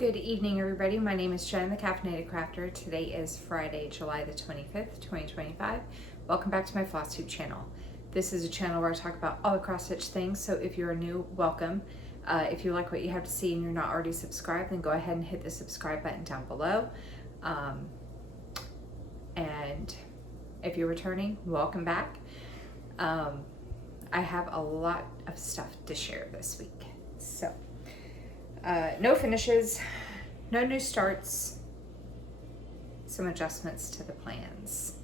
Good evening, everybody. My name is Jen, the Caffeinated Crafter. Today is Friday, July the 25th, 2025. Welcome back to my Flosstube channel. This is a channel where I talk about all the cross-stitch things, so if you're new, welcome. If you like what you have to see and you're not already subscribed, then go ahead and hit the subscribe button down below. And if you're returning, welcome back. I have a lot of stuff to share this week. So, no finishes, no new starts, some adjustments to the plans.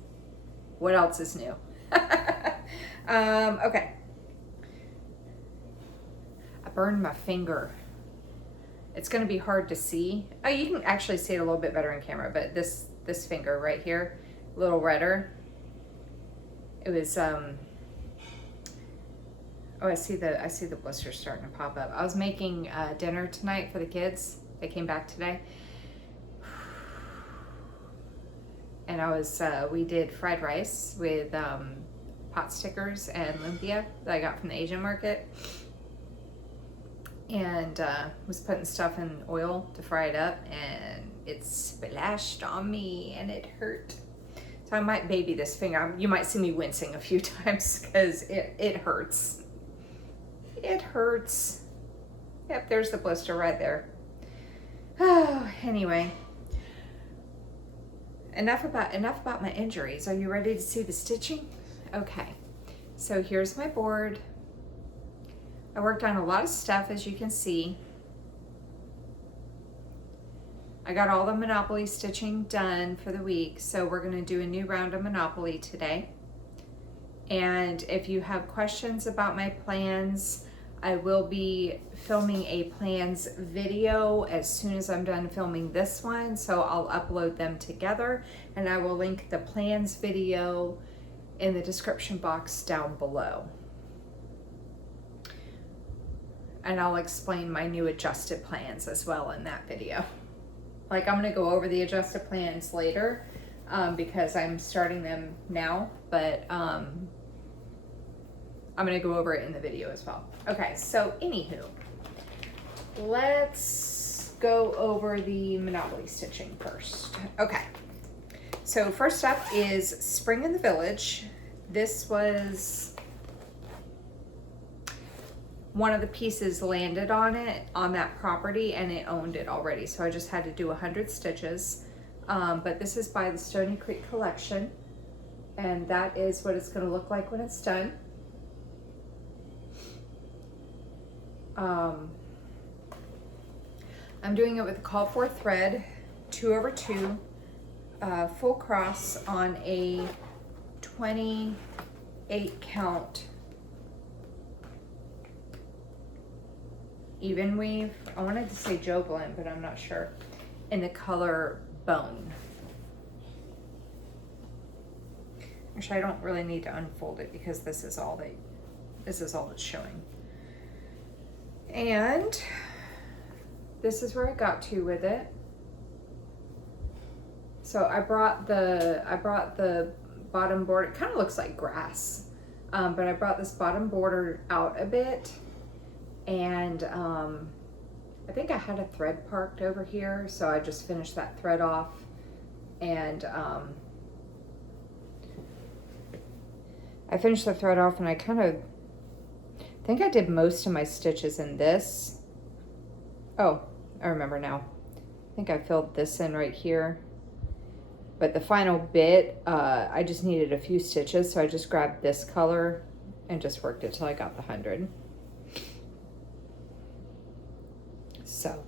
What else is new? Okay. I burned my finger. It's going to be hard to see. Oh, you can actually see it a little bit better in camera, but this finger right here, a little redder. It was oh, I see the blisters starting to pop up. I was making dinner tonight for the kids. They came back today. And we did fried rice with pot stickers and lumpia that I got from the Asian market. And was putting stuff in oil to fry it up, and it splashed on me and it hurt. So I might baby this finger. You might see me wincing a few times because it hurts. It hurts. Yep, there's the blister right there. Oh, anyway. Enough about my injuries. Are you ready to see the stitching? Okay. So here's my board. I worked on a lot of stuff, as you can see. I got all the Monopoly stitching done for the week, so we're going to do a new round of Monopoly today. And if you have questions about my plans, I will be filming a plans video as soon as I'm done filming this one, so I'll upload them together, and I will link the plans video in the description box down below. And I'll explain my new adjusted plans as well in that video. Like, I'm going to go over the adjusted plans later because I'm starting them now, but I'm going to go over it in the video as well. Okay, so anywho, let's go over the Monopoly stitching first. Okay, so first up is Spring in the Village. This was one of the pieces landed on that property, and it owned it already, so I just had to do 100 stitches. But this is by the Stony Creek Collection, and that is what it's going to look like when it's done. I'm doing it with a call for thread, 2/2, full cross on a 28 count even weave. I wanted to say Joe Blend, but I'm not sure. In the color Bone. Actually, I don't really need to unfold it because this is all that's showing. And this is where I got to with it. So I brought the bottom border. It kind of looks like grass, but I brought this bottom border out a bit, and I think I had a thread parked over here, so I just finished that thread off, and I finished the thread off, and I think I did most of my stitches in this. Oh, I remember now. I think I filled this in right here. But the final bit, I just needed a few stitches, so I just grabbed this color and just worked it till I got the 100. So,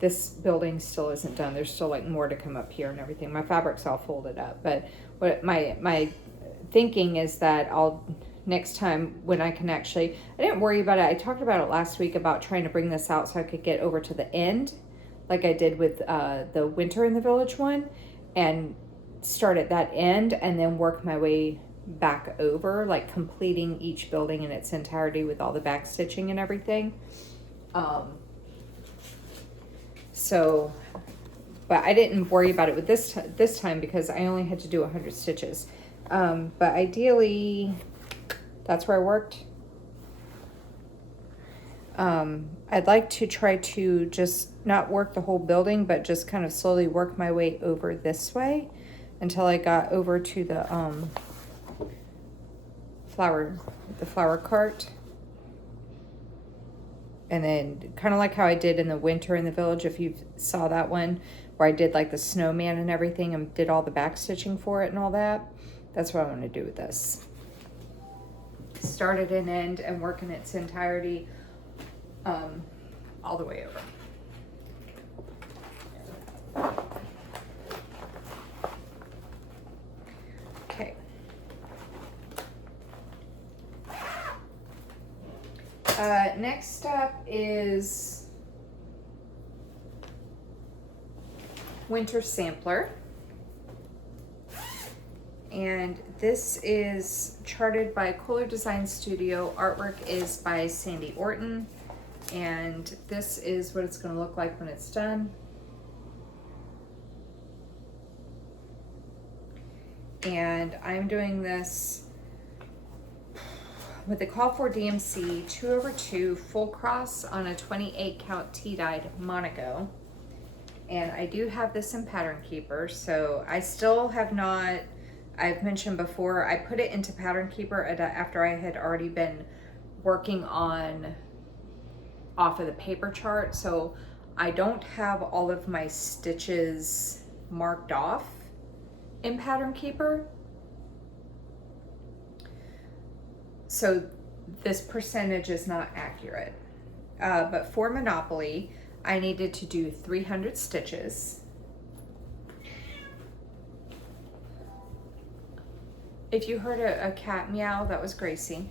this building still isn't done. There's still like more to come up here and everything. My fabric's all folded up, but what my thinking is that next time when I can actually, I didn't worry about it. I talked about it last week about trying to bring this out so I could get over to the end, like I did with the Winter in the Village one, and start at that end and then work my way back over, like completing each building in its entirety with all the back stitching and everything. So, but I didn't worry about it with this time because I only had to do 100 stitches. But ideally, that's where I worked. I'd like to try to just not work the whole building, but just kind of slowly work my way over this way until I got over to the flower cart. And then kind of like how I did in the winter in the village, if you saw that one, where I did like the snowman and everything and did all the back stitching for it and all that. That's what I want to do with this. Start at an end and work in its entirety all the way over. Okay. Next up is Winter Sampler. And this is charted by Quaker Design Studio. Artwork is by Sandy Orton. And this is what it's going to look like when it's done. And I'm doing this with the Call for DMC 2/2 full cross on a 28 count tea-dyed Monaco. And I do have this in Pattern Keeper, so I still have not, I've mentioned before, I put it into Pattern Keeper after I had already been working on off of the paper chart, so I don't have all of my stitches marked off in Pattern Keeper. So this percentage is not accurate. But for Monopoly, I needed to do 300 stitches. If you heard a cat meow, that was Gracie.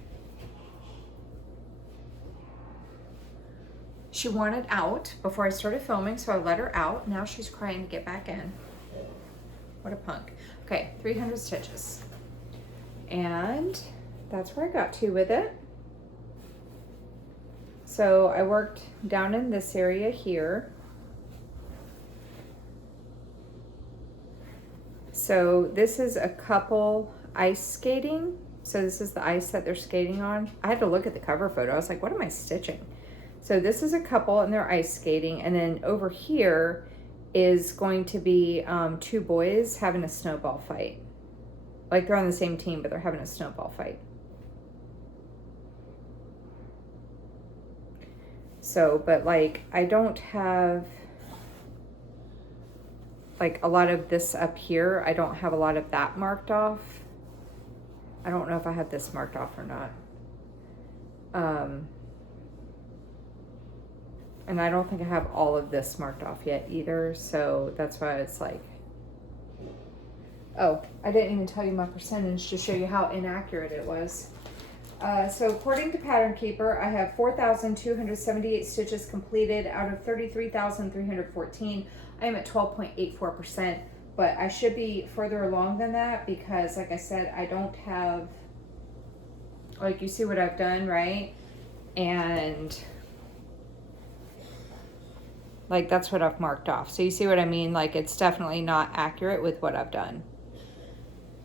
She wanted out before I started filming, so I let her out. Now she's crying to get back in. What a punk. Okay, 300 stitches. And that's where I got to with it. So I worked down in this area here. So this is a couple ice skating. So this is the ice that they're skating on. I had to look at the cover photo. I was like, what am I stitching? So this is a couple and they're ice skating. And then over here is going to be 2 boys having a snowball fight. Like they're on the same team, but they're having a snowball fight. So, but like, I don't have like a lot of this up here. I don't have a lot of that marked off. I don't know if I have this marked off or not. And I don't think I have all of this marked off yet either. So that's why it's like, oh, I didn't even tell you my percentage to show you how inaccurate it was. So according to Pattern Keeper, I have 4,278 stitches completed out of 33,314. I am at 12.84%, but I should be further along than that because, like I said, I don't have, like, you see what I've done, right? And like, that's what I've marked off. So you see what I mean? Like, it's definitely not accurate with what I've done.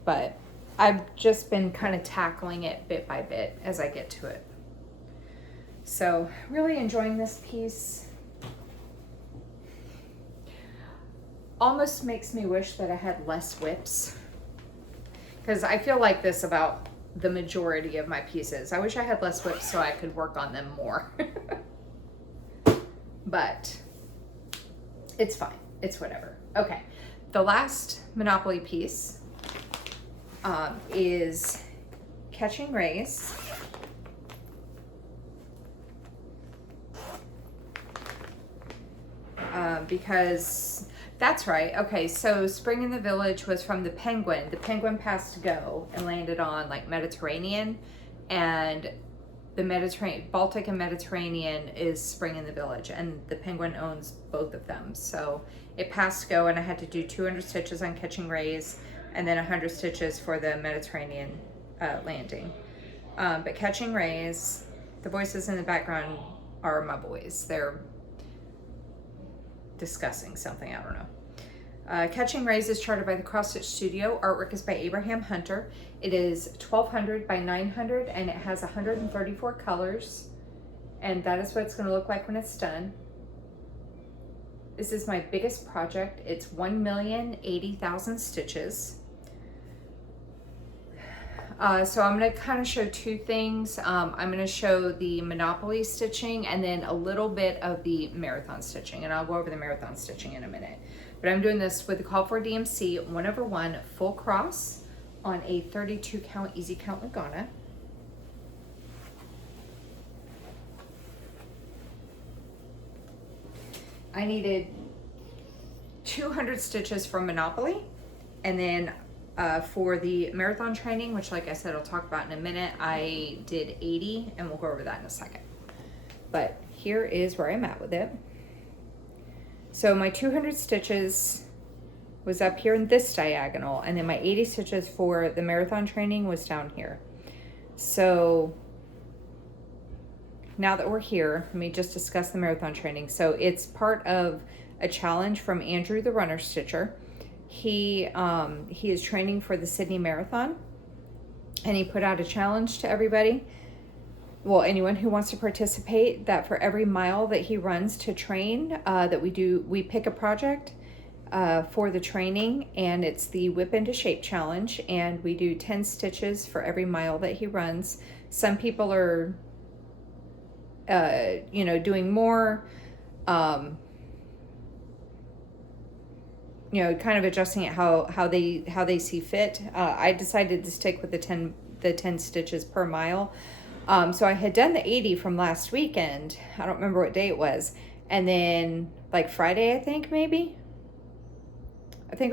But I've just been kind of tackling it bit by bit as I get to it. So really enjoying this piece. Almost makes me wish that I had less whips, because I feel like this about the majority of my pieces. I wish I had less whips so I could work on them more. But it's fine. It's whatever. Okay. The last Monopoly piece is Catching Rays. Because that's right. Okay, so Spring in the Village was from the Penguin. The Penguin passed go and landed on like Mediterranean, and the Baltic and Mediterranean is Spring in the Village, and the Penguin owns both of them. So it passed go, and I had to do 200 stitches on Catching Rays, and then 100 stitches for the Mediterranean landing. But Catching Rays, the voices in the background are my boys. They're discussing something, I don't know. Catching Rays is charted by the Cross Stitch Studio. Artwork is by Abraham Hunter. It is 1200 by 900, and it has 134 colors. And that is what it's going to look like when it's done. This is my biggest project. It's 1,080,000 stitches. So I'm going to kind of show two things. I'm going to show the Monopoly stitching and then a little bit of the marathon stitching, and I'll go over the marathon stitching in a minute. But I'm doing this with the Call for DMC 1/1 full cross on a 32 count easy count Lagana. I needed 200 stitches from Monopoly, and then for the marathon training, which like I said, I'll talk about in a minute, I did 80, and we'll go over that in a second. But here is where I'm at with it. So my 200 stitches was up here in this diagonal, and then my 80 stitches for the marathon training was down here. So now that we're here, let me just discuss the marathon training. So it's part of a challenge from Andrew the Runner Stitcher. He is training for the Sydney Marathon, and he put out a challenge to everybody. Well, anyone who wants to participate, that for every mile that he runs to train, that we pick a project for the training, and it's the Whip into Shape challenge, and we do 10 stitches for every mile that he runs. Some people are doing more, kind of adjusting it how they see fit. I decided to stick with the 10 stitches per mile. So I had done the 80 from last weekend. I don't remember what day it was. And then like Friday, I think it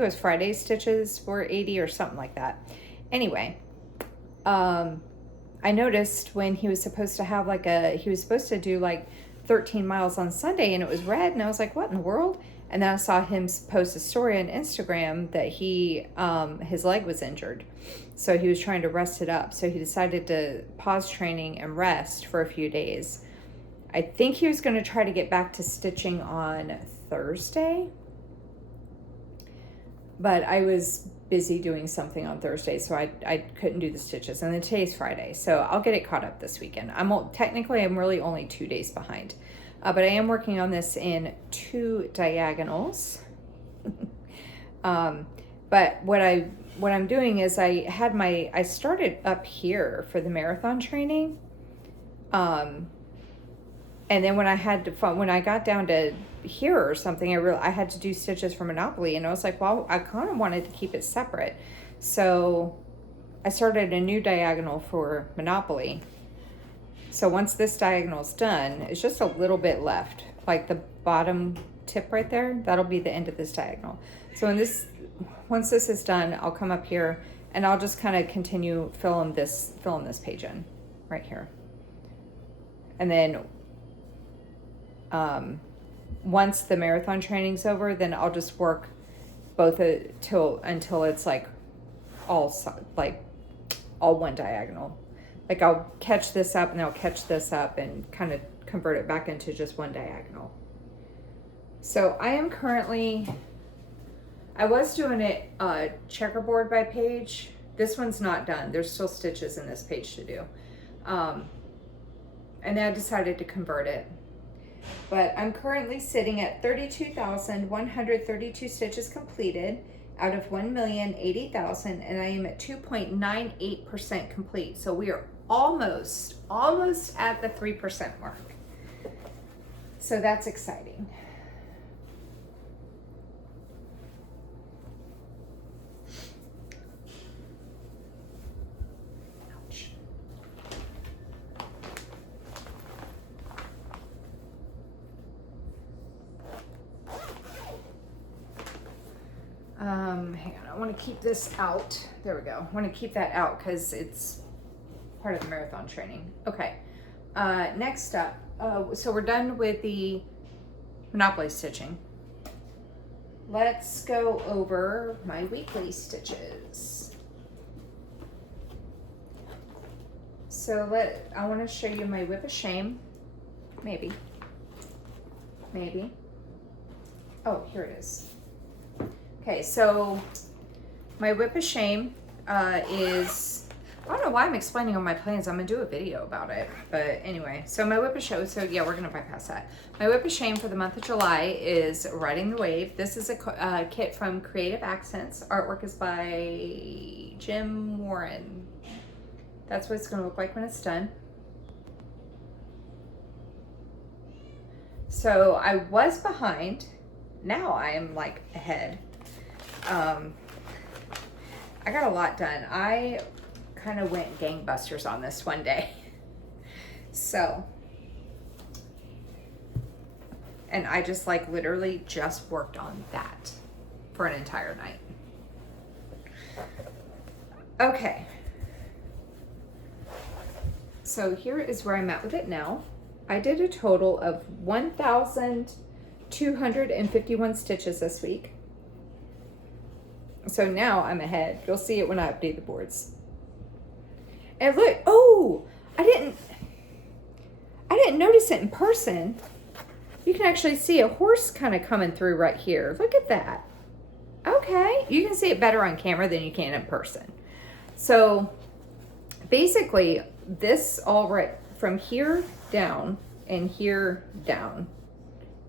was Friday's stitches were 80 or something like that. Anyway, I noticed when he was supposed to have he was supposed to do like 13 miles on Sunday, and it was red, and I was like, what in the world? And then I saw him post a story on Instagram that his leg was injured. So he was trying to rest it up. So he decided to pause training and rest for a few days. I think he was going to try to get back to stitching on Thursday, but I was busy doing something on Thursday, so I couldn't do the stitches. And then today's Friday, so I'll get it caught up this weekend. I'm really only 2 days behind, but I am working on this in 2 diagonals. But what I'm doing is I started up here for the marathon training, and then when I got down to here or something, I had to do stitches for Monopoly, and I was like, well, I kind of wanted to keep it separate, so I started a new diagonal for Monopoly. So once this diagonal is done, it's just a little bit left, like the bottom tip right there, that'll be the end of this diagonal. So once this is done, I'll come up here and I'll just kind of continue filling this page in right here. And then once the marathon training's over, then I'll just work both until it's like all one diagonal. Like I'll catch this up and I'll catch this up and kind of convert it back into just one diagonal. So I was doing it checkerboard by page. This one's not done. There's still stitches in this page to do. And then I decided to convert it. But I'm currently sitting at 32,132 stitches completed out of 1,080,000, and I am at 2.98% complete. So we are almost at the 3% mark. So that's exciting. Hang on, I want to keep this out. There we go. I want to keep that out because it's part of the marathon training. Okay, next up, so we're done with the Monopoly stitching. Let's go over my weekly stitches. So I want to show you my Whip of Shame. Maybe. Oh, here it is. Okay, so my Whip of Shame is I don't know why I'm explaining all my plans. I'm gonna do a video about it. But anyway, so my whip of shame, so yeah, we're gonna bypass that. My whip of shame for the month of July is Riding the Wave. This is a kit from Creative Accents. Artwork is by Jim Warren. That's what it's gonna look like when it's done. So I was behind. Now I am like ahead. I got a lot done. I kind of went gangbusters on this one day. So, and I just like literally just worked on that for an entire night. Okay. So here is where I'm at with it now. I did a total of 1,251 stitches this week. So now I'm ahead. You'll see it when I update the boards. And look, oh, I didn't notice it in person. You can actually see a horse kind of coming through right here. Look at that. Okay, you can see it better on camera than you can in person. So basically this all right from here down and here down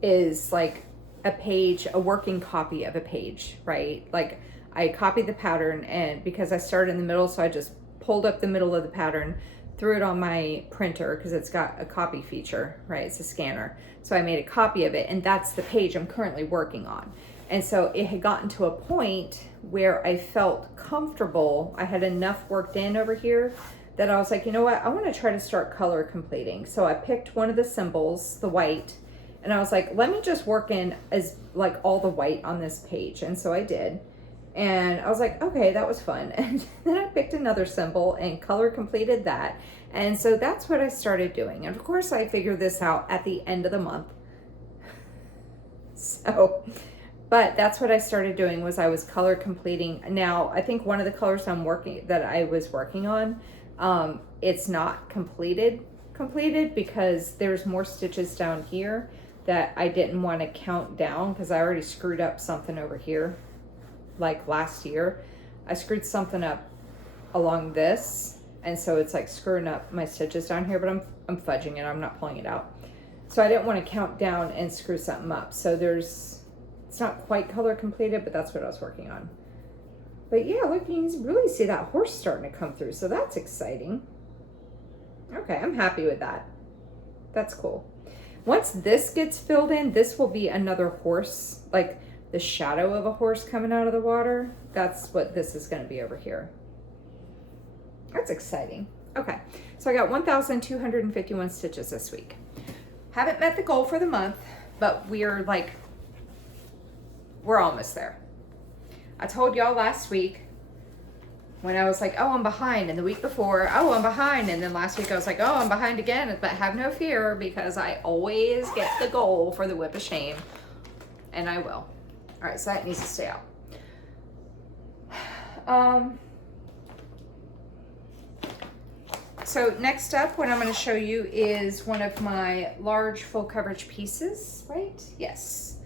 is like a page, a working copy of a page, right? Like I copied the pattern, and because I started in the middle, so I just pulled up the middle of the pattern, threw it on my printer because it's got a copy feature, right? It's a scanner. So I made a copy of it, and that's the page I'm currently working on. And so it had gotten to a point where I felt comfortable. I had enough worked in over here that I was like, you know what? I want to try to start color completing. So I picked one of the symbols, the white, and I was like, let me just work in as like all the white on this page. And so I did. And I was like, okay, that was fun. And then I picked another symbol and color completed that. And so that's what I started doing. And of course I figured this out at the end of the month. So, but that's what I started doing, was I was color completing. Now, I think one of the colors that I was working on, it's not completed because there's more stitches down here that I didn't want to count down because I already screwed up something over here. Like last year, I screwed something up along this, and so it's like screwing up my stitches down here, but I'm fudging it. I'm not pulling it out. So I didn't want to count down and screw something up. So it's not quite color completed, but that's what I was working on. But yeah, look, you can really see that horse starting to come through. So that's exciting. Okay, I'm happy with that. That's cool. Once this gets filled in, this will be another horse, like the shadow of a horse coming out of the water. That's what this is going to be over here. That's exciting. Okay, so I got 1,251 stitches this week. Haven't met the goal for the month, but we're almost there. I told y'all last week when I was like, oh, I'm behind, and the week before, oh, I'm behind, and then last week I was like, oh, I'm behind again, but have no fear because I always get the goal for the whip of shame, and I will. All right, so that needs to stay out. So next up, what I'm going to show you is one of my large full coverage pieces, right? Yes.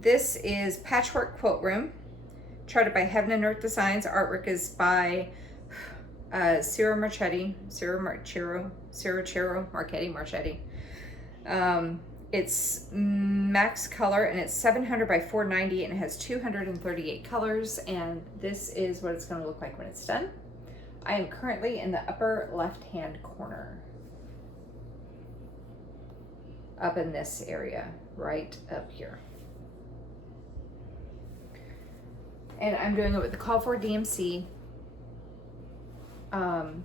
This is Patchwork Quilt Room, charted by Heaven and Earth Designs. Artwork is by Ciro Marchetti. It's max color, and it's 700 by 490, and it has 238 colors, and this is what it's going to look like when it's done. I am currently in the upper left-hand corner, up in this area, right up here. And I'm doing it with the Call for DMC, 2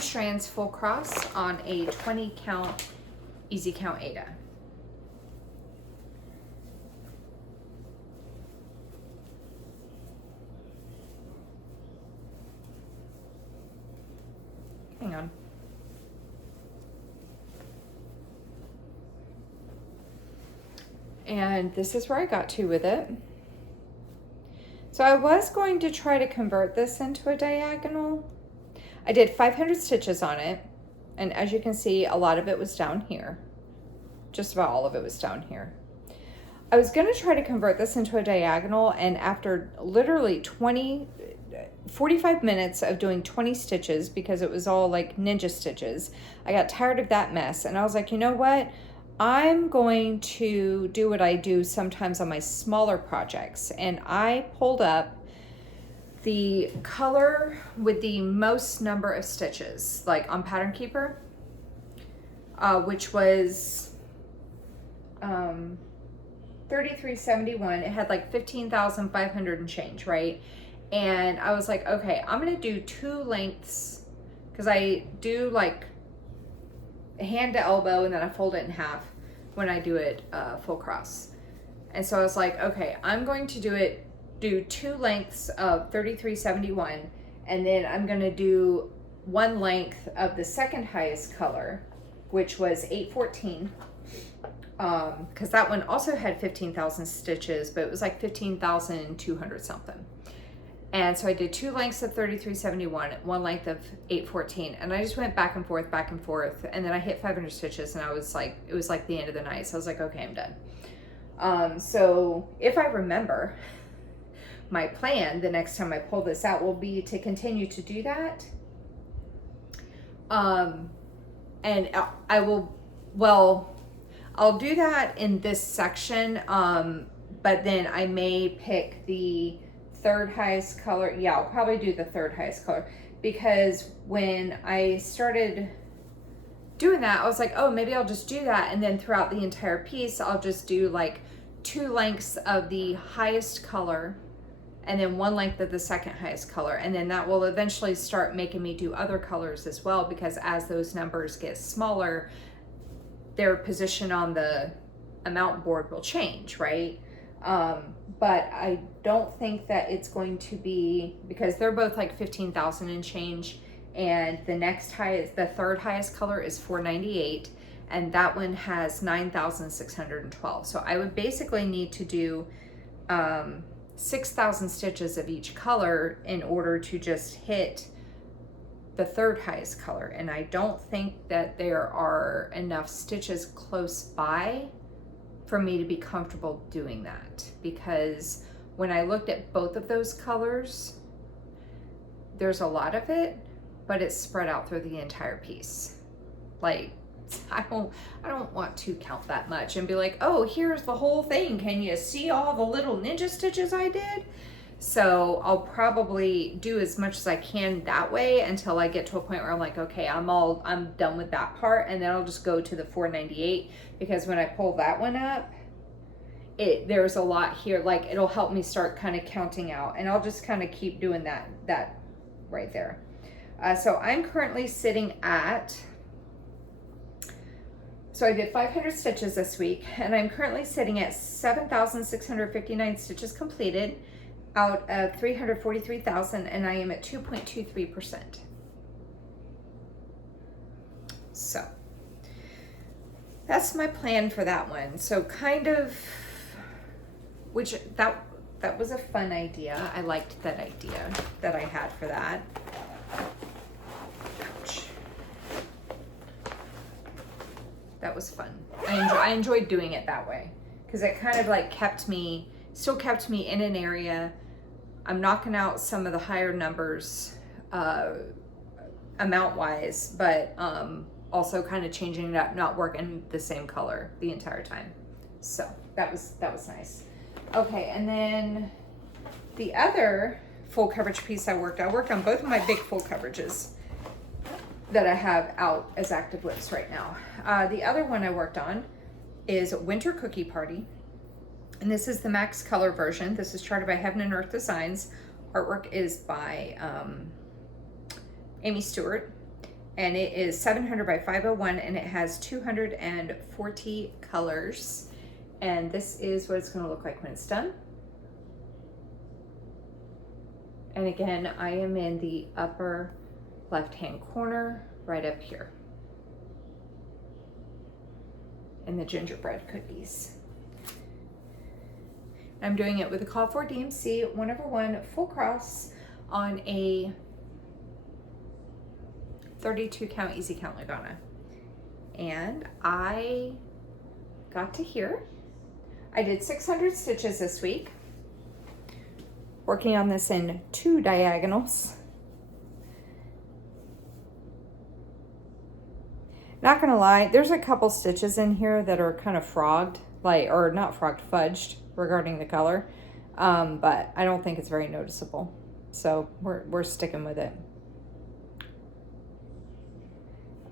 strands full cross on a 20 count easy count Ada. Hang on. And this is where I got to with it. So I was going to try to convert this into a diagonal. I did 500 stitches on it, and as you can see, a lot of it was down here. Just about all of it was down here. I was going to try to convert this into a diagonal, and after literally 45 minutes of doing 20 stitches because it was all like ninja stitches. I got tired of that mess and I was like, you know what? I'm going to do what I do sometimes on my smaller projects. And I pulled up the color with the most number of stitches, like on Pattern Keeper, which was 3371. It had like 15,500 and change, right? And I was like, okay, I'm gonna do 2 lengths because I do like hand to elbow and then I fold it in half when I do it full cross. And so I was like, okay, I'm going to do 2 lengths of 3371, and then I'm gonna do 1 length of the second highest color, which was 814. Because that one also had 15,000 stitches, but it was like 15,200 something. And so I did 2 lengths of 3371, 1 length of 814, and I just went back and forth, and then I hit 500 stitches, and I was like, it was like the end of the night. So I was like, okay, I'm done. So if I remember, my plan the next time I pull this out will be to continue to do that. And I will, well, I'll do that in this section, but then I may pick the 3rd highest color. Yeah, I'll probably do the 3rd highest color, because when I started doing that, I was like, oh, maybe I'll just do that, and then throughout the entire piece, I'll just do like 2 lengths of the highest color, and then 1 length of the second highest color, and then that will eventually start making me do other colors as well, because as those numbers get smaller, their position on the amount board will change, right? But I don't think that it's going to be, because they're both like 15,000 and change, and the next highest, the 3rd highest color is 498, and that one has 9,612. So I would basically need to do 6,000 stitches of each color in order to just hit the 3rd highest color, and I don't think that there are enough stitches close by for me to be comfortable doing that, because when I looked at both of those colors, there's a lot of it, but it's spread out through the entire piece. Like, I don't want to count that much and be like, oh, here's the whole thing, can you see all the little ninja stitches I did? So I'll probably do as much as I can that way until I get to a point where I'm like, okay, I'm done with that part, and then I'll just go to the 498, because when I pull that one up, there's a lot here. Like, it'll help me start kind of counting out, and I'll just kind of keep doing that right there. So I'm currently sitting at, so I did 500 stitches this week, and I'm currently sitting at 7,659 stitches completed out of 343,000, and I am at 2.23%. So that's my plan for that one. So kind of, which that was a fun idea. I liked that idea that I had for that. Ouch. That was fun. I enjoyed doing it that way, because it kind of like still kept me in an area. I'm knocking out some of the higher numbers amount wise, but also kind of changing it up, not working the same color the entire time. So that was nice. Okay, and then the other full coverage piece I worked on both of my big full coverages that I have out as active lips right now. The other one I worked on is Winter Cookie Party. And this is the max color version. This is charted by Heaven and Earth Designs. Artwork is by Amy Stewart. And it is 700 by 501, and it has 240 colors. And this is what it's going to look like when it's done. And again, I am in the upper left-hand corner, right up here. And the gingerbread cookies. I'm doing it with a Call for DMC 1/1 full cross on a 32 count easy count Lagana. And I got to here. I did 600 stitches this week. working on this in 2 diagonals. Not gonna lie, there's a couple stitches in here that are kind of frogged, like, or not frogged, fudged regarding the color, but I don't think it's very noticeable. So we're sticking with it.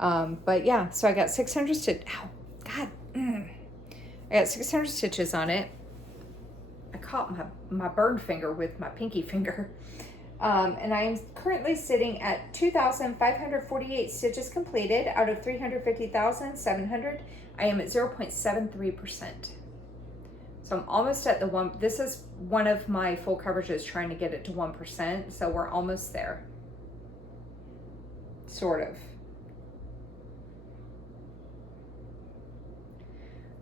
But yeah, so I got 600 stitches. Ow, God. I got 600 stitches on it. I caught my bird finger with my pinky finger. And I am currently sitting at 2,548 stitches completed out of 350,700. I am at 0.73%. So I'm almost at the one. This is one of my full coverages, trying to get it to 1%. So we're almost there. Sort of.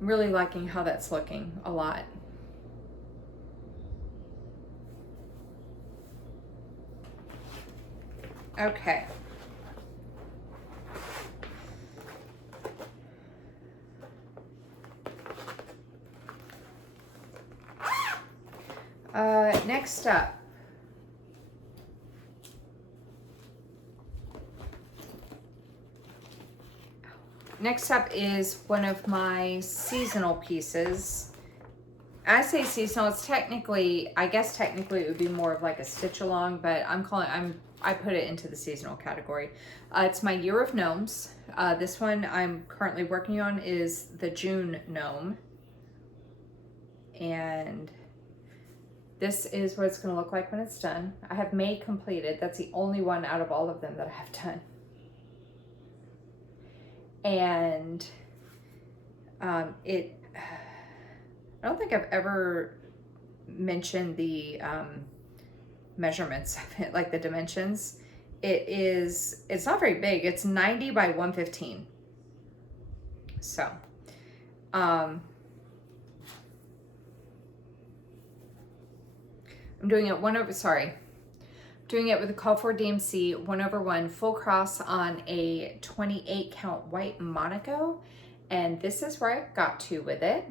I'm really liking how that's looking a lot. Okay. Next up. Next up is one of my seasonal pieces. I say seasonal, it's technically, I guess technically it would be more of like a stitch along, but I put it into the seasonal category. It's my Year of Gnomes. This one I'm currently working on is the June Gnome. And this is what it's gonna look like when it's done. I have May completed. That's the only one out of all of them that I have done. And I don't think I've ever mentioned the measurements of it, like the dimensions. It's not very big. It's 90 by 115. So, I'm doing it doing it with a call for DMC 1/1 full cross on a 28 count white Monaco. And this is where I got to with it.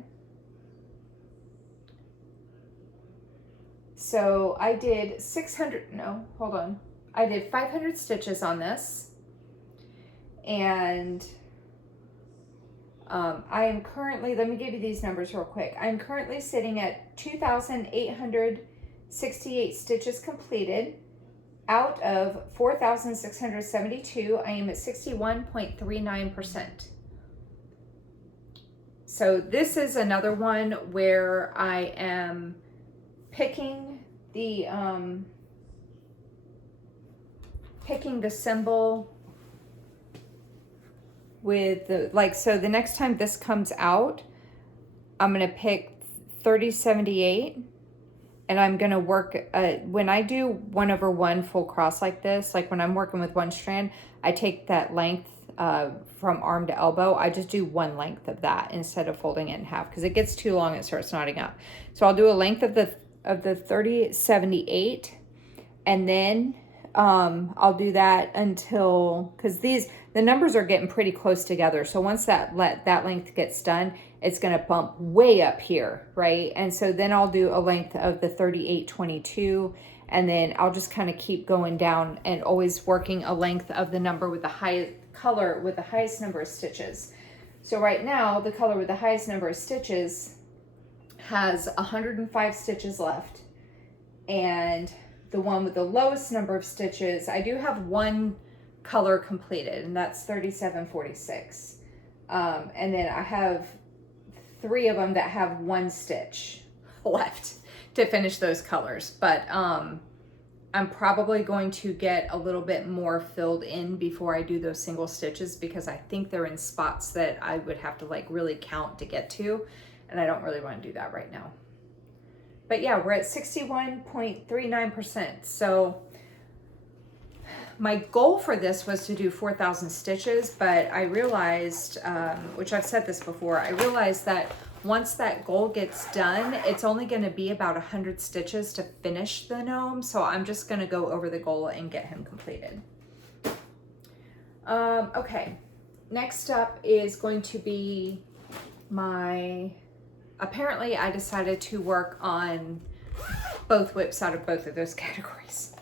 So I did 500 stitches on this. And I am currently, let me give you these numbers real quick. I'm currently sitting at 2,868 stitches completed. Out of 4,672, I am at 61.39%. So this is another one where I am picking the symbol with the, like, so the next time this comes out, I'm gonna pick 3078. And I'm gonna work, when I do 1/1 full cross like this, like when I'm working with one strand, I take that length from arm to elbow. I just do one length of that instead of folding it in half, because it gets too long, it starts knotting up. So I'll do a length of the 3078, and then I'll do that until, because the numbers are getting pretty close together. So once that length gets done, it's going to bump way up here, right? And so then I'll do a length of the 3822, and then I'll just kind of keep going down and always working a length of the number with the highest color with the highest number of stitches. So right now, the color with the highest number of stitches has 105 stitches left, and the one with the lowest number of stitches, I do have one color completed, and that's 3746. And then I have 3 of them that have 1 stitch left to finish those colors. But I'm probably going to get a little bit more filled in before I do those single stitches, because I think they're in spots that I would have to like really count to get to, and I don't really want to do that right now. But yeah, we're at 61.39%. So my goal for this was to do 4,000 stitches, but I realized, which I've said this before, I realized that once that goal gets done, it's only going to be about 100 stitches to finish the gnome. So I'm just going to go over the goal and get him completed. Okay, next up is going to be apparently I decided to work on both whips out of both of those categories.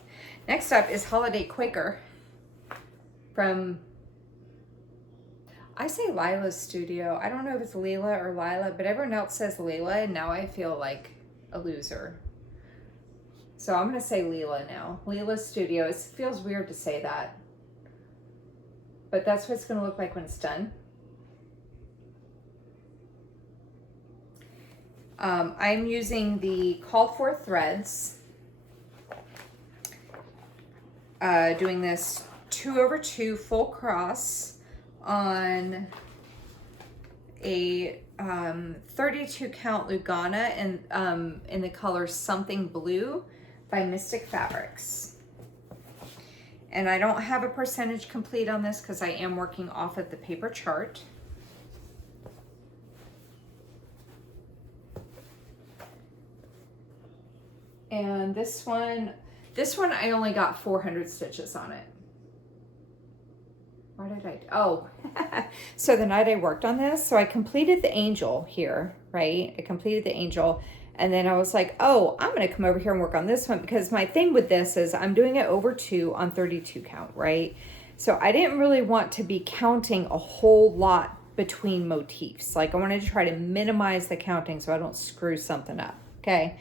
Next up is Holiday Quaker from, I say Lila's Studio. I don't know if it's Leela or Lila, but everyone else says Leela, and now I feel like a loser. So I'm going to say Leela now. Leela's Studio. It feels weird to say that, but that's what it's going to look like when it's done. I'm using the called for threads, doing this 2/2 full cross on a 32 count Lugana and in the color Something Blue by Mystic Fabrics. And I don't have a percentage complete on this because I am working off of the paper chart. And this one I only got 400 stitches on it. Why did I, oh, so the night I worked on this, so I completed the angel here, right? I completed the angel, and then I was like, oh, I'm gonna come over here and work on this one, because my thing with this is I'm doing it over 2 on 32 count, right? So I didn't really want to be counting a whole lot between motifs. Like I wanted to try to minimize the counting so I don't screw something up, okay?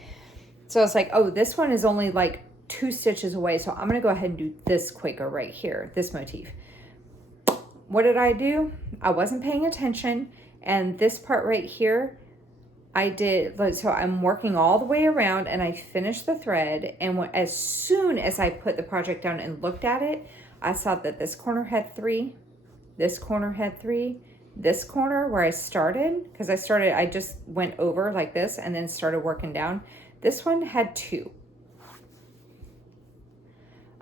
So I was like, oh, this one is only like 2 stitches away, so I'm gonna go ahead and do this Quaker right here, this motif. What did I do? I wasn't paying attention, and this part right here, I did, so I'm working all the way around, and I finished the thread, and as soon as I put the project down and looked at it, I saw that this corner had 3, this corner had 3, this corner where I started, because I just went over like this and then started working down, this one had 2.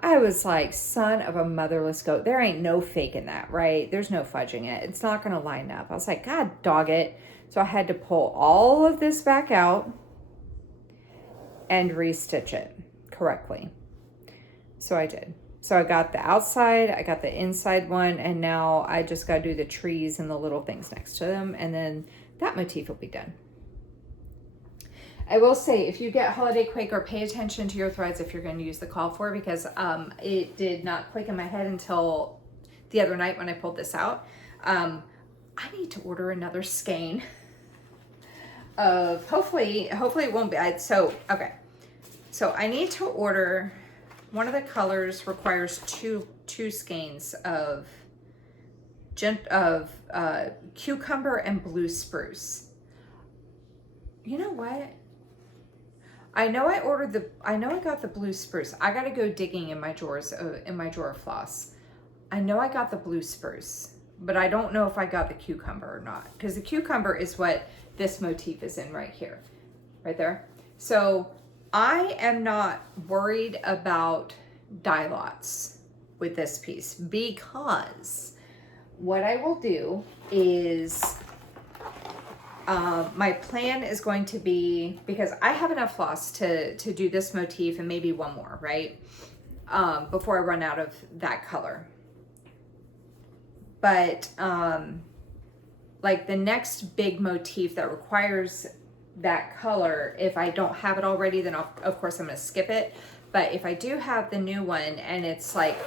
I was like, son of a motherless goat. There ain't no faking that, right? There's no fudging it. It's not going to line up. I was like, God dog it. So I had to pull all of this back out and restitch it correctly. So I did. So I got the outside, I got the inside one, and now I just got to do the trees and the little things next to them, and then that motif will be done. I will say, if you get Holiday Quaker, pay attention to your threads if you're going to use the call for, because it did not click in my head until the other night when I pulled this out. I need to order another skein of, hopefully it won't be, okay. So I need to order, one of the colors requires two skeins of cucumber and blue spruce. You know what? I know I got the blue spruce. I got to go digging in my drawers, in my drawer of floss. I know I got the blue spruce, but I don't know if I got the cucumber or not, because the cucumber is what this motif is in right here, right there. So I am not worried about dye lots with this piece, because what I will do is, my plan is going to be, because I have enough floss to do this motif and maybe one more, right? Before I run out of that color. But like the next big motif that requires that color, if I don't have it already, then of course I'm going to skip it. But if I do have the new one and it's like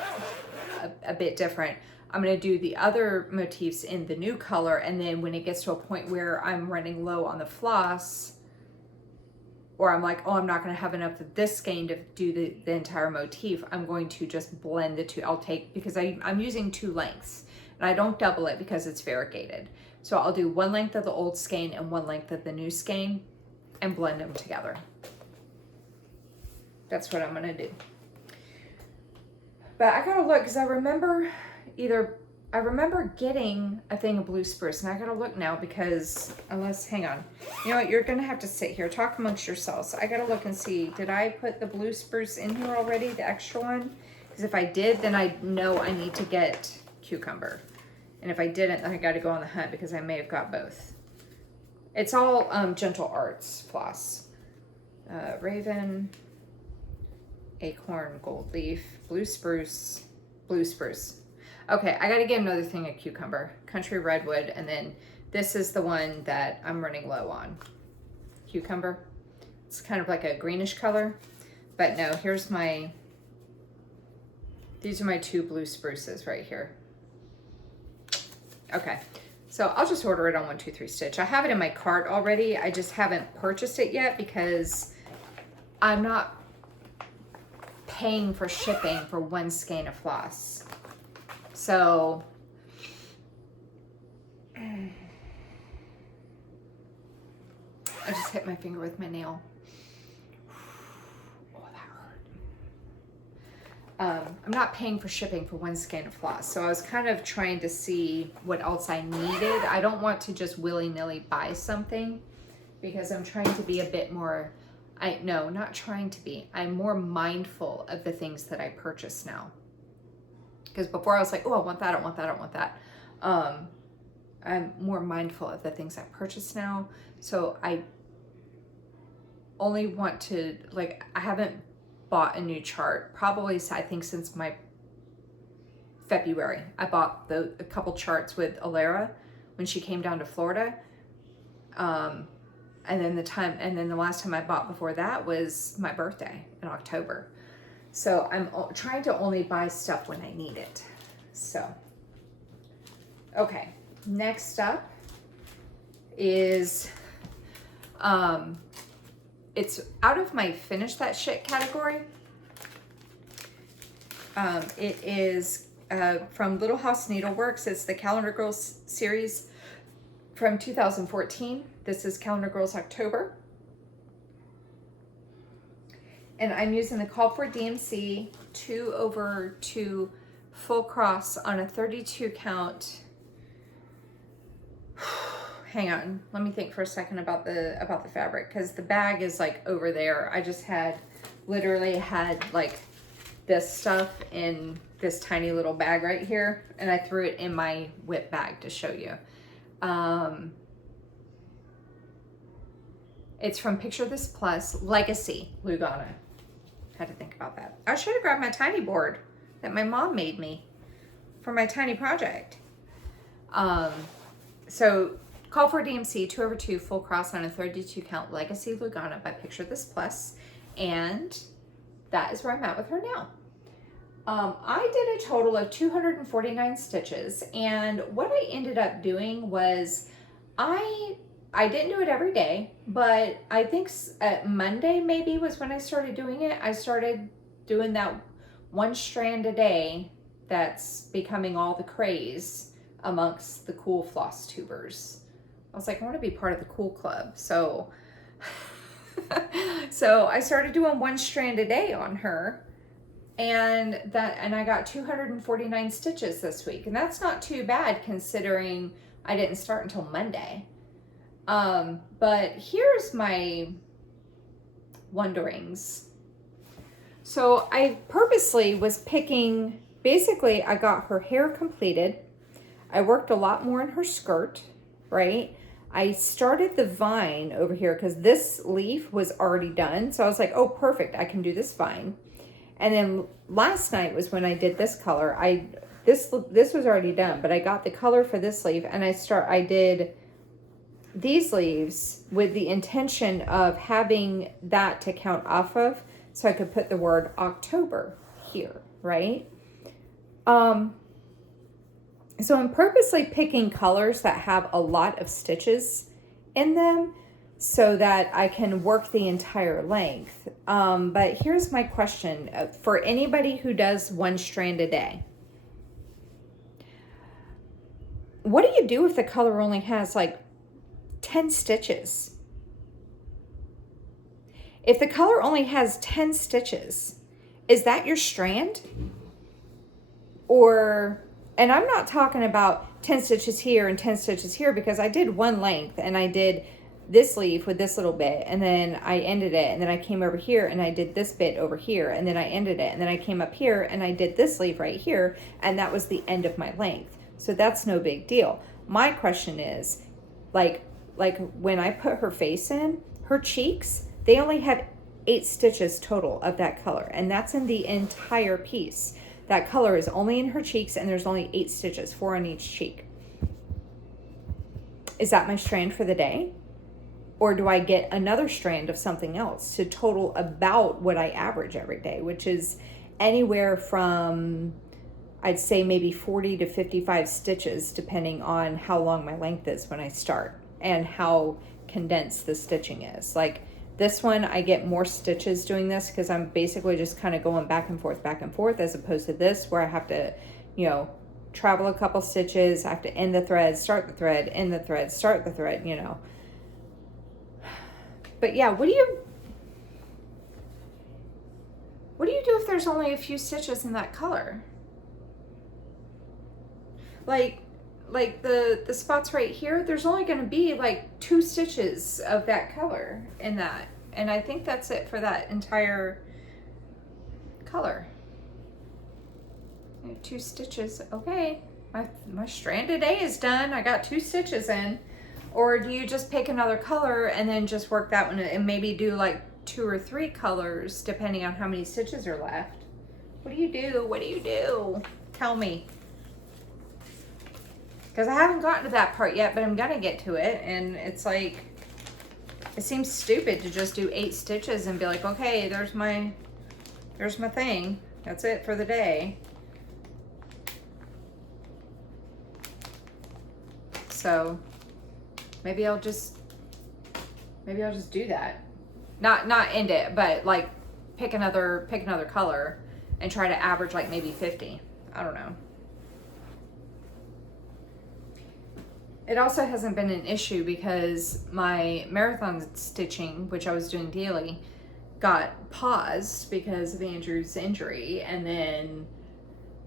a bit different, I'm going to do the other motifs in the new color, and then when it gets to a point where I'm running low on the floss, or I'm like, oh, I'm not going to have enough of this skein to do the entire motif, I'm going to just blend the two. I'll take, because I'm using 2 lengths, and I don't double it because it's variegated. So I'll do 1 length of the old skein and 1 length of the new skein and blend them together. That's what I'm going to do. But I got to look, because I remember getting a thing of blue spruce, and I gotta look now, because hang on. You know what, you're gonna have to sit here, talk amongst yourselves. I gotta look and see, did I put the blue spruce in here already, the extra one? Because if I did, then I know I need to get cucumber. And if I didn't, then I gotta go on the hunt, because I may have got both. It's all Gentle Arts floss. Raven, acorn, gold leaf, blue spruce, blue spruce. Okay, I gotta get another thing of cucumber, country redwood, and then this is the one that I'm running low on. Cucumber. It's kind of like a greenish color. But no, here's my, these are my 2 blue spruces right here. Okay, so I'll just order it on 1 2 3 Stitch. I have it in my cart already. I just haven't purchased it yet because I'm not paying for shipping for 1 skein of floss. So I just hit my finger with my nail. Oh, that hurt. I'm not paying for shipping for 1 skein of floss. So I was kind of trying to see what else I needed. I don't want to just willy-nilly buy something because I'm trying to be a bit more, no, not trying to be. I'm more mindful of the things that I purchase now. Because before I was like, oh, I want that, I want that, I want that. I'm more mindful of the things I purchase now. So I only want to, like, I haven't bought a new chart. Probably, I think since my February. I bought a couple charts with Alara when she came down to Florida. And then the last time I bought before that was my birthday in October. So I'm trying to only buy stuff when I need it. So, okay. Next up is, it's out of my finish that shit category. It is from Little House Needleworks. It's the Calendar Girls series from 2014. This is Calendar Girls October. And I'm using the Call for DMC 2/2 full cross on a 32 count. Hang on, let me think for a second about the fabric, because the bag is like over there. I just literally had like this stuff in this tiny little bag right here, and I threw it in my whip bag to show you. It's from Picture This Plus, Legacy Lugana. Had to think about that. I should have grabbed my tiny board that my mom made me for my tiny project. So Call for DMC 2/2 full cross on a 32 count Legacy Lugana by Picture This Plus, and that is where I'm at with her now. I did a total of 249 stitches, and what I ended up doing was I didn't do it every day, but I think Monday maybe was when I started doing it. I started doing that 1 strand a day that's becoming all the craze amongst the cool Flosstubers. I was like, I want to be part of the cool club. So, so I started doing 1 strand a day on her, and I got 249 stitches this week. And that's not too bad considering I didn't start until Monday. But here's my wonderings. So I purposely was picking, basically I got her hair completed. I worked a lot more in her skirt, right? I started the vine over here because this leaf was already done. So I was like, oh, perfect. I can do this vine. And then last night was when I did this color. This was already done, but I got the color for this leaf, and I did these leaves with the intention of having that to count off of, so I could put the word October here, right? So I'm purposely picking colors that have a lot of stitches in them so that I can work the entire length. But here's my question for anybody who does 1 strand a day. What do you do if the color only has like 10 stitches? If the color only has 10 stitches, is that your strand? And I'm not talking about 10 stitches here and 10 stitches here, because I did 1 length and I did this leaf with this little bit, and then I ended it, and then I came over here and I did this bit over here, and then I ended it, and then I came up here and I did this leaf right here, and that was the end of my length. So that's no big deal. My question is, like when I put her face in, her cheeks, they only had 8 stitches total of that color, and that's in the entire piece. That color is only in her cheeks, and there's only 8 stitches, 4 on each cheek. Is that my strand for the day? Or do I get another strand of something else to total about what I average every day, which is anywhere from, I'd say maybe 40 to 55 stitches, depending on how long my length is when I start and how condensed the stitching is. Like this one, I get more stitches doing this because I'm basically just kind of going back and forth, as opposed to this where I have to, you know, travel a couple stitches. I have to end the thread, start the thread, end the thread, start the thread, you know. But yeah, what do you do if there's only a few stitches in that color? Like the spots right here, there's only going to be like 2 stitches of that color in that. And I think that's it for that entire color. 2 stitches. Okay, my stranded A is done. I got 2 stitches in. Or do you just pick another color and then just work that one and maybe do like 2 or 3 colors depending on how many stitches are left? What do you do? What do you do? Tell me. Because I haven't gotten to that part yet, but I'm gonna get to it. And it's like, it seems stupid to just do 8 stitches and be like, okay, there's my thing. That's it for the day. So maybe I'll just do that. Not end it, but like pick another color and try to average like maybe 50. I don't know. It also hasn't been an issue because my marathon stitching, which I was doing daily, got paused because of Andrew's injury, and then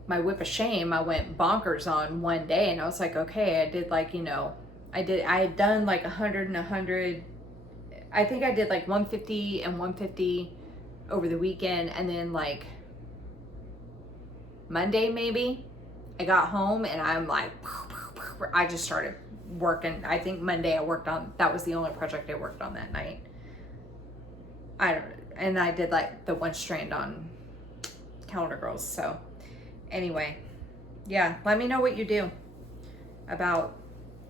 my whip of shame I went bonkers on one day, and I was like, okay, I did like, you know, I had done like 100 and 100. I think I did like 150 and 150 over the weekend, and then like Monday maybe I got home and I'm like, I just started working. I think Monday I worked on, that was the only project I worked on that night. And I did like the 1 strand on Calendar Girls. So anyway, yeah, let me know what you do about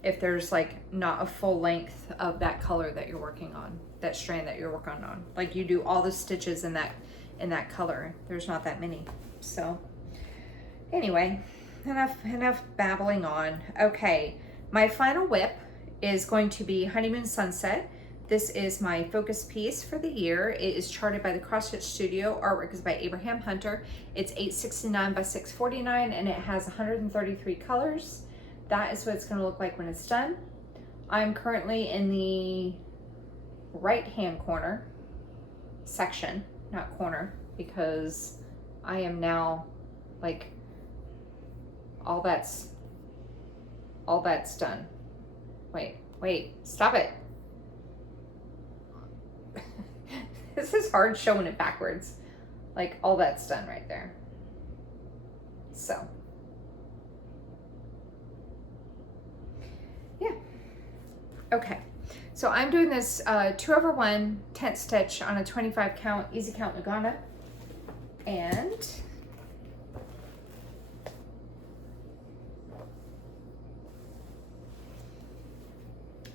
if there's like not a full length of that color that you're working on, that strand that you're working on. Like you do all the stitches in that color. There's not that many. So anyway, enough babbling on. Okay, my final whip is going to be Honeymoon Sunset. This is my focus piece for the year. It is charted by the Cross Stitch Studio. Artwork is by Abraham Hunter. It's 869 by 649 and it has 133 colors. That is what it's going to look like when it's done. I'm currently in the right-hand corner section, not corner, because I am now like all that's done. Wait, stop it. This is hard showing it backwards. Like all that's done right there. So yeah. Okay. So I'm doing this 2/1 tent stitch on a 25 count, easy count Lugana. And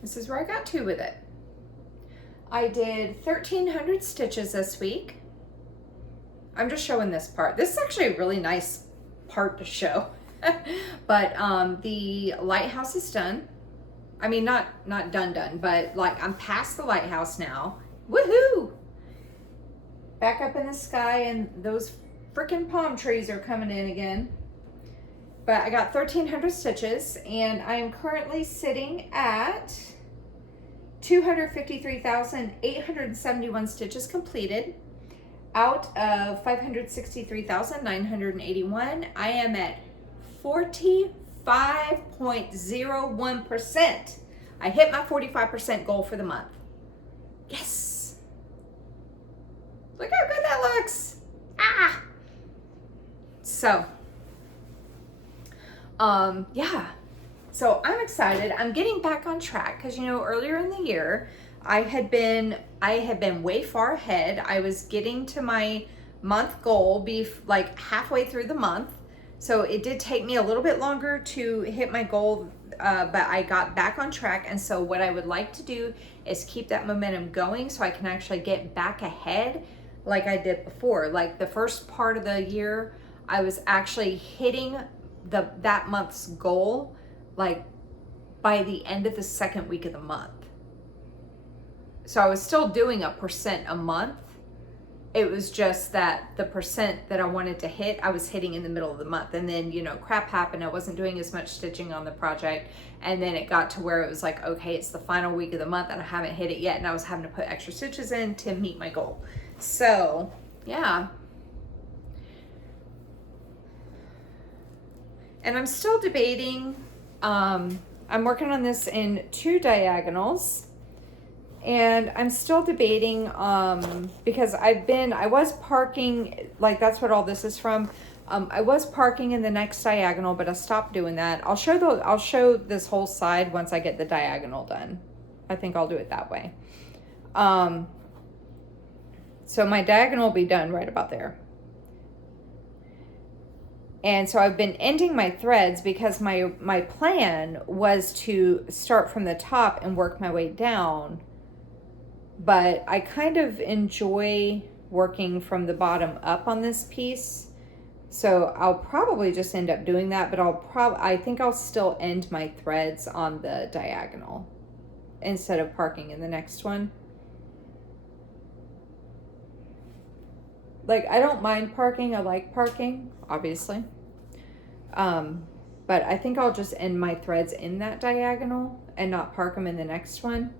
this is where I got to with it. I did 1,300 stitches this week. I'm just showing this part. This is actually a really nice part to show. But the lighthouse is done. I mean, not done, but like I'm past the lighthouse now. Woohoo! Back up in the sky, and those freaking palm trees are coming in again. But I got 1,300 stitches, and I am currently sitting at 253,871 stitches completed. Out of 563,981, I am at 45.01%. I hit my 45% goal for the month. Yes! Look how good that looks! Ah! So, yeah. So I'm excited. I'm getting back on track because, you know, earlier in the year, I had been way far ahead. I was getting to my month goal, be like halfway through the month. So it did take me a little bit longer to hit my goal, but I got back on track. And so what I would like to do is keep that momentum going so I can actually get back ahead like I did before. Like the first part of the year, I was actually hitting that month's goal like by the end of the second week of the month. So I was still doing 1% a month. It was just that the percent that I wanted to hit, I was hitting in the middle of the month. And then, you know, crap happened. I wasn't doing as much stitching on the project. And then it got to where it was like, okay, it's the final week of the month and I haven't hit it yet. And I was having to put extra stitches in to meet my goal. So, yeah. And I'm still debating. I'm working on this in 2 diagonals. And I'm still debating because I was parking, like that's what all this is from. I was parking in the next diagonal, but I stopped doing that. I'll show this whole side once I get the diagonal done. I think I'll do it that way. So my diagonal will be done right about there. And so I've been ending my threads because my plan was to start from the top and work my way down. But I kind of enjoy working from the bottom up on this piece. So I'll probably just end up doing that, but I think I'll still end my threads on the diagonal instead of parking in the next one. Like, I don't mind parking. I like parking, obviously. But I think I'll just end my threads in that diagonal and not park them in the next one.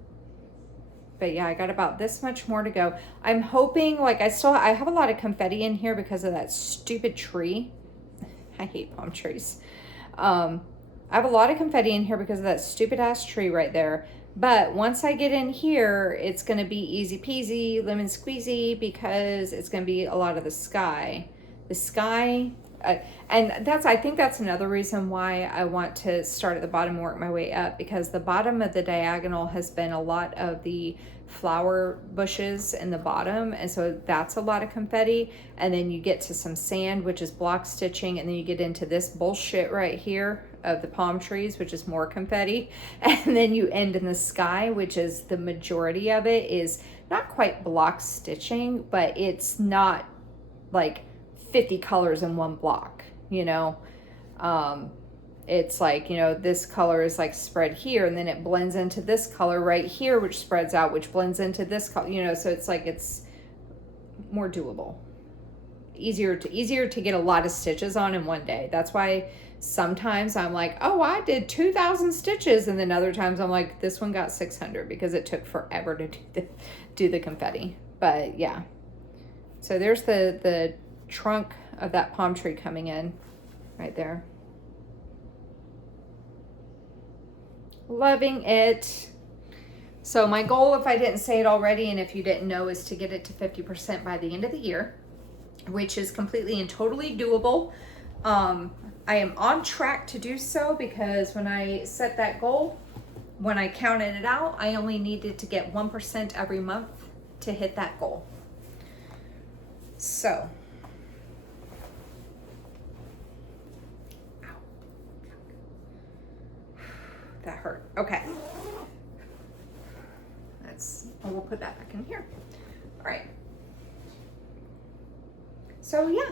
But yeah, I got about this much more to go. I'm hoping, like, I have a lot of confetti in here because of that stupid tree. I hate palm trees. I have a lot of confetti in here because of that stupid ass tree right there. But once I get in here, it's going to be easy peasy, lemon squeezy, because it's going to be a lot of the sky. The sky, and I think that's another reason why I want to start at the bottom and work my way up, because the bottom of the diagonal has been a lot of the flower bushes in the bottom, and so that's a lot of confetti. And then you get to some sand, which is block stitching, and then you get into this bullshit right here of the palm trees, which is more confetti, and then you end in the sky, which is the majority of it is not quite block stitching, but it's not like 50 colors in one block, you know. It's like, you know, this color is like spread here, and then it blends into this color right here, which spreads out, which blends into this color, you know. So it's like, it's more doable, easier to get a lot of stitches on in one day. That's why sometimes I'm like, oh, I did 2,000 stitches, and then other times I'm like, this one got 600 because it took forever to do the confetti. But yeah, so there's the trunk of that palm tree coming in right there. Loving it. So my goal, if I didn't say it already, and if you didn't know, is to get it to 50% by the end of the year, which is completely and totally doable. I am on track to do so, because when I set that goal, when I counted it out, I only needed to get 1% every month to hit that goal. So, that hurt. Okay. We'll put that back in here. All right. So yeah,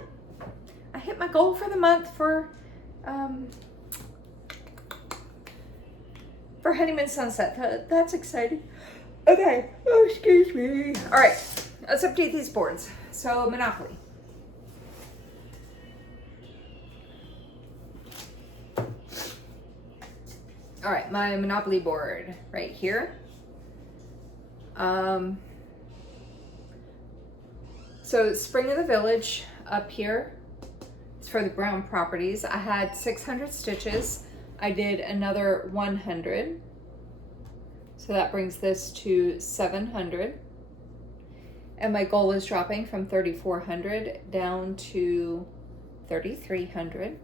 I hit my goal for the month for Honeymoon Sunset. That's exciting. Okay. Oh, excuse me. All right. Let's update these boards. So Monopoly. All right, my Monopoly board right here. So Spring of the Village up here, it's for the brown properties. I had 600 stitches. I did another 100. So that brings this to 700. And my goal is dropping from 3,400 down to 3,300.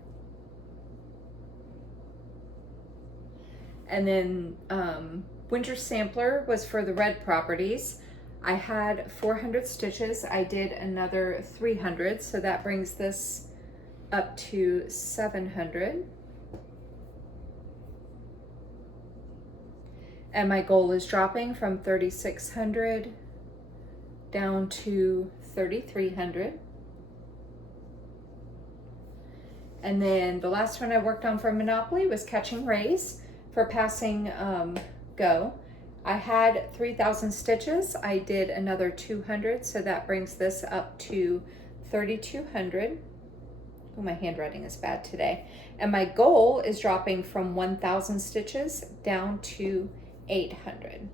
And then Winter Sampler was for the red properties. I had 400 stitches. I did another 300, so that brings this up to 700. And my goal is dropping from 3,600 down to 3,300. And then the last one I worked on for Monopoly was Catching Rays for passing go. I had 3,000 stitches. I did another 200, so that brings this up to 3,200. Oh, my handwriting is bad today. And my goal is dropping from 1,000 stitches down to 800.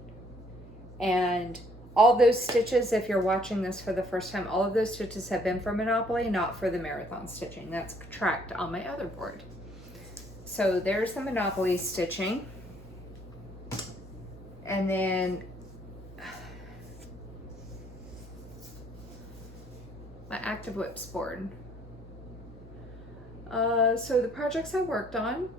And all those stitches, if you're watching this for the first time, all of those stitches have been for Monopoly, not for the marathon stitching. That's tracked on my other board. So there's the Monopoly stitching. And then my Active Whips board. So the projects I worked on.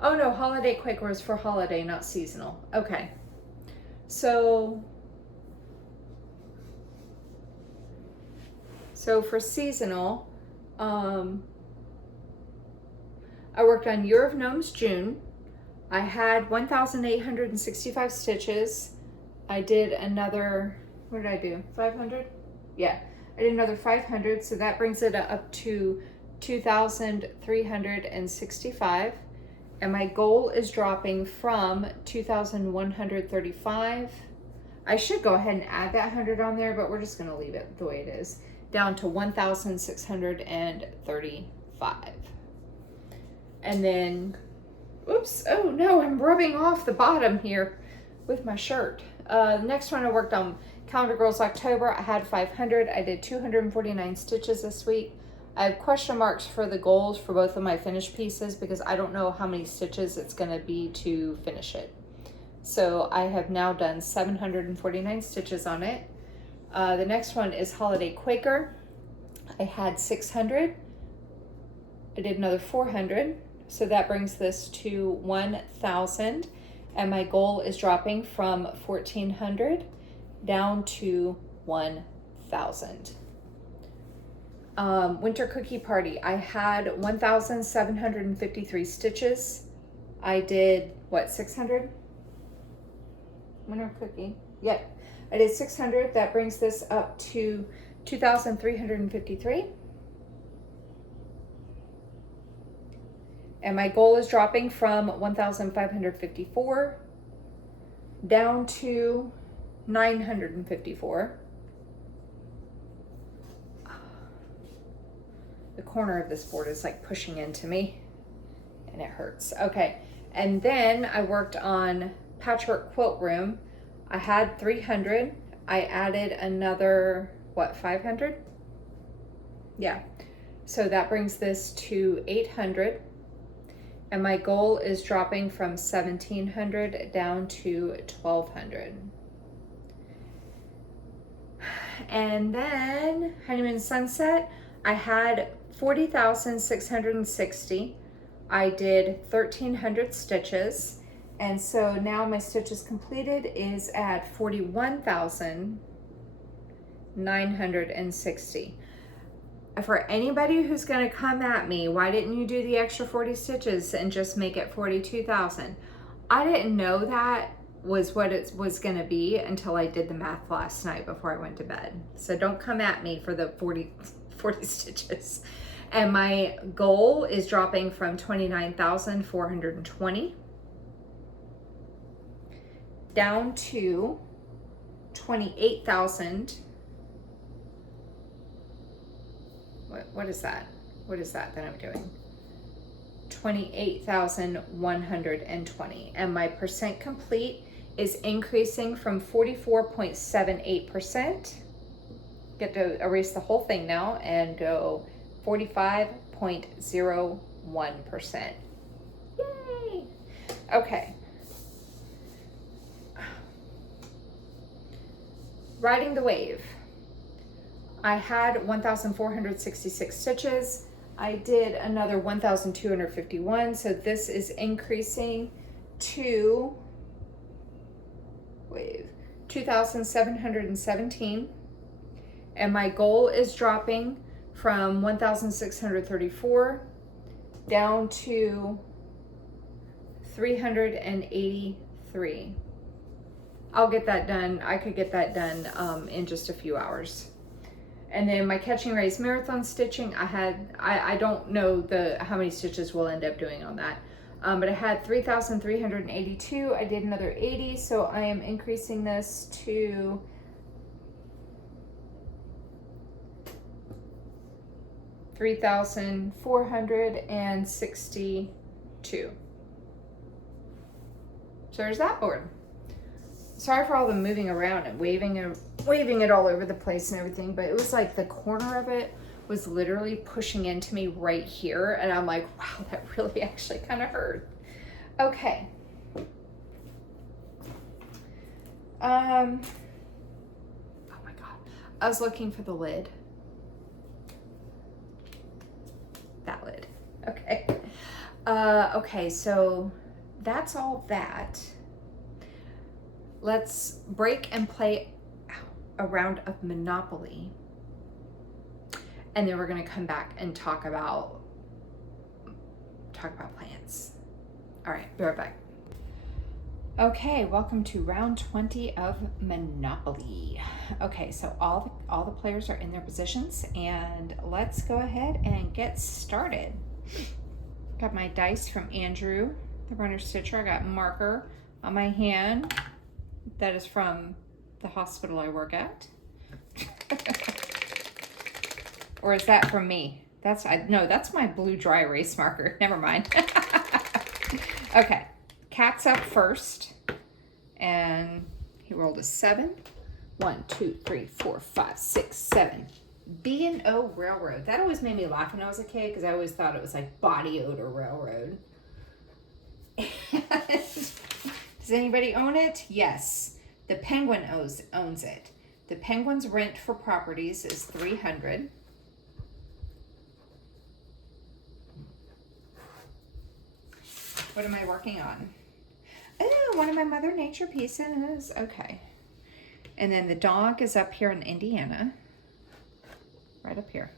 Oh no, Holiday Quaker was for holiday, not seasonal. Okay. So for seasonal, I worked on Year of Gnomes June. I had 1,865 stitches. I did another, what did I do? 500? Yeah, I did another 500, so that brings it up to 2,365. And my goal is dropping from 2,135. I should go ahead and add that 100 on there, but we're just gonna leave it the way it is, down to 1,635. And then, oops, oh no, I'm rubbing off the bottom here with my shirt. The next one I worked on, Calendar Girls October. I had 500. I did 249 stitches this week. I have question marks for the goals for both of my finished pieces because I don't know how many stitches it's going to be to finish it. So I have now done 749 stitches on it. The next one is Holiday Quaker. I had 600. I did another 400. So that brings this to 1,000. And my goal is dropping from 1,400 down to 1,000. Winter Cookie Party. I had 1,753 stitches. I did, what, 600? Winter Cookie. Yep. I did 600. That brings this up to 2,353. And my goal is dropping from 1,554 down to 954. The corner of this board is like pushing into me and it hurts. Okay, and then I worked on Patchwork Quilt Room. I had 300. I added another, what, 500? Yeah, so that brings this to 800. And my goal is dropping from 1,700 down to 1,200. And then Honeymoon Sunset, I had 40,660. I did 1,300 stitches. And so now my stitches completed is at 41,960. For anybody who's going to come at me, why didn't you do the extra 40 stitches and just make it 42,000? I didn't know that was what it was going to be until I did the math last night before I went to bed. So don't come at me for the 40 stitches. And my goal is dropping from 29,420 down to 28,000. What is that? What is that I'm doing? 28,120. And my percent complete is increasing from 44.78%. Get to erase the whole thing now and go 45.01%. Yay! Okay. Riding the Wave. I had 1,466 stitches. I did another 1,251, so this is increasing to 2,717. And my goal is dropping from 1,634 down to 383. I'll get that done. I could get that done in just a few hours. And then my Catching Rays marathon stitching, I don't know how many stitches we'll end up doing on that. But I had 3,382. I did another 80, so I am increasing this to 3,462. So there's that board. Sorry for all the moving around and waving it all over the place and everything, but it was like the corner of it was literally pushing into me right here, and I'm like, wow, that really actually kind of hurt. Okay. Oh my God. I was looking for the lid. That lid. Okay. Okay, so that's all that. Let's break and play a round of Monopoly. And then we're gonna come back and talk about plans. All right, be right back. Okay, welcome to round 20 of Monopoly. Okay, so all the players are in their positions, and let's go ahead and get started. Got my dice from Andrew, the runner stitcher. I got marker on my hand. That is from the hospital I work at. Or is that from me? No, that's my blue dry erase marker. Never mind. Okay, Cat's up first, and he rolled a 7. 1, 2, 3, 4, 5, 6, 7. B&O Railroad. That always made me laugh when I was a kid because I always thought it was like body odor railroad. Does anybody own it? Yes. The Penguin owns it. The Penguin's rent for properties is $300. What am I working on? Oh, one of my Mother Nature pieces. Okay. And then the dog is up here in Indiana. Right up here.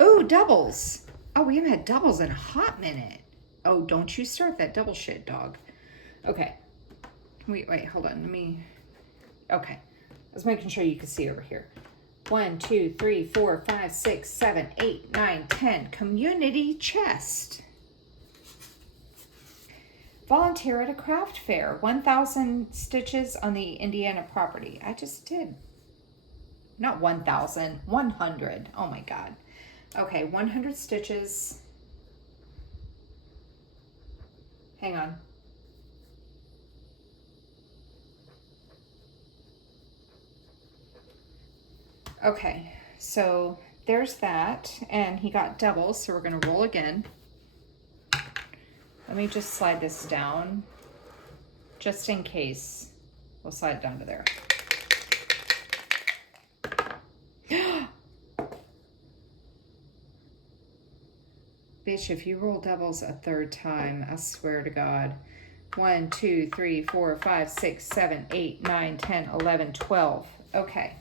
Oh, doubles. Oh, we haven't had doubles in a hot minute. Oh, don't you start that double shit, dog. Okay. Wait, hold on. Okay. I was making sure you could see over here. 1, 2, 3, 4, 5, 6, 7, 8, 9, 10. Community chest. Volunteer at a craft fair. 1,000 stitches on the Indiana property. I just did. Not 1,000. 100. Oh my God. Okay, 100 stitches. Hang on. Okay, so there's that, and he got doubles, so we're gonna roll again. Let me just slide this down, just in case. We'll slide it down to there. Bitch, if you roll doubles a third time, I swear to God. 1, 2, 3, 4, 5, 6, 7, 8, 9, 10, 11, 12. Okay.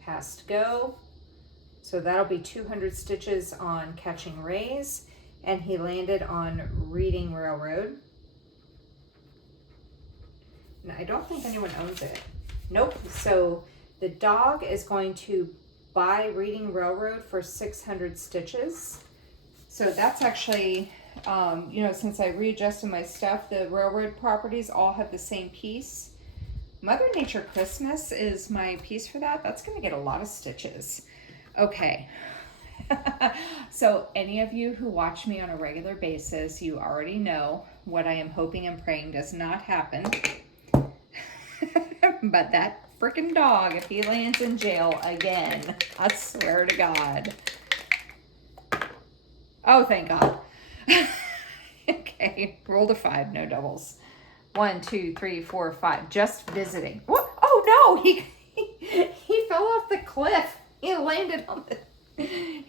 Past go. So that'll be 200 stitches on Catching Rays, and he landed on Reading Railroad. And I don't think anyone owns it. Nope. So the dog is going to buy Reading Railroad for 600 stitches. So that's actually, you know, since I readjusted my stuff, the railroad properties all have the same piece. Mother Nature Christmas is my piece for that. That's going to get a lot of stitches. Okay. So any of you who watch me on a regular basis, you already know what I am hoping and praying does not happen. But that freaking dog, if he lands in jail again, I swear to God. Oh, thank God. Okay, rolled a 5, no doubles. 1, 2, 3, 4, 5. Just visiting. What? Oh no! He fell off the cliff. He landed on the. He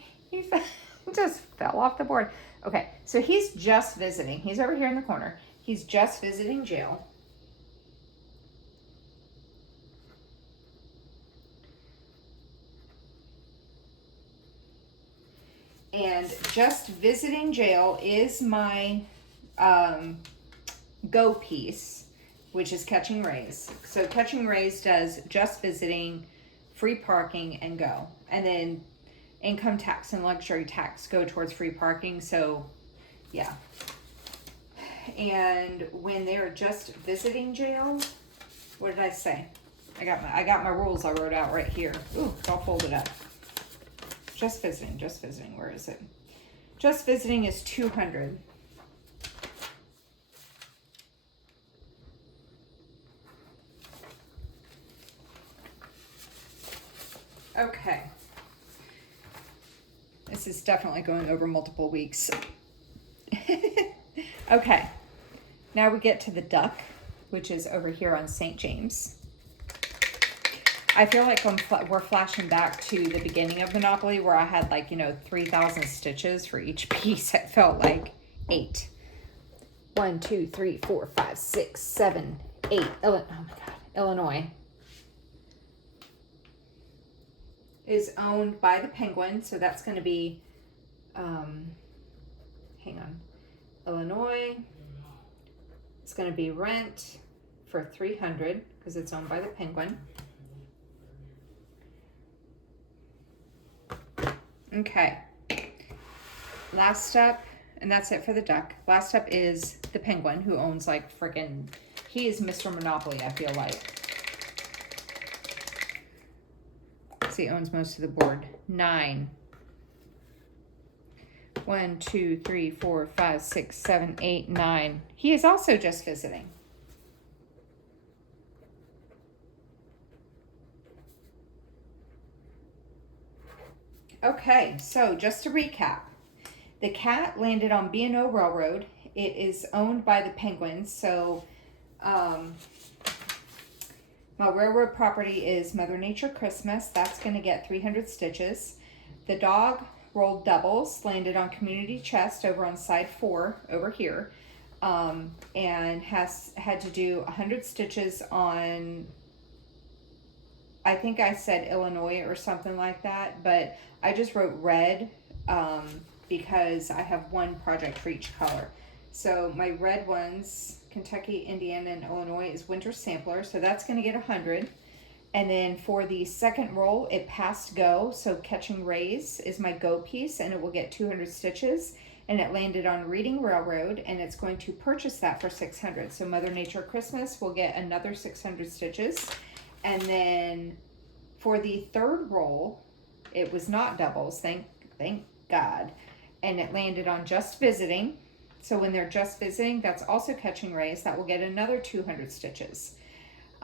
just fell off the board. Okay, so he's just visiting. He's over here in the corner. He's just visiting jail. And Just Visiting Jail is my go piece, which is Catching Rays. So Catching Rays does Just Visiting, free parking, and go. And then income tax and luxury tax go towards free parking. So yeah. And when they're just visiting jail, what did I say? I got my rules I wrote out right here. Ooh, it's all folded up. Just visiting, where is it? Just visiting is 200. Okay. This is definitely going over multiple weeks. Okay. Now we get to the duck, which is over here on St. James. I feel like we're flashing back to the beginning of Monopoly where I had 3,000 stitches for each piece. It felt like 8. 1, 2, 3, 4, 5, 6, 7, 8. Oh my God. Illinois is owned by the Penguin. So that's going to be, hang on. Illinois. It's going to be rent for 300 because it's owned by the Penguin. Okay, last up, and that's it for the duck. Last up is the Penguin, who owns he is Mr. Monopoly, I feel like. So he owns most of the board. 9. 1, 2, 3, 4, 5, 6, 7, 8, 9. He is also just visiting. Okay, so just to recap, the cat landed on B&O Railroad. It is owned by the Penguins, so my railroad property is Mother Nature Christmas. That's going to get 300 stitches. The dog rolled doubles, landed on Community Chest over on side 4 over here, and had to do 100 stitches on, I think I said Illinois or something like that, but I just wrote red because I have one project for each color. So my red ones, Kentucky, Indiana, and Illinois, is Winter Sampler, so that's going to get 100. And then for the second roll, it passed go, so Catching Rays is my go piece, and it will get 200 stitches. And it landed on Reading Railroad, and it's going to purchase that for 600. So Mother Nature Christmas will get another 600 stitches. And then for the third roll, it was not doubles, thank God. And it landed on Just Visiting. So when they're just visiting, that's also Catching Rays. That will get another 200 stitches.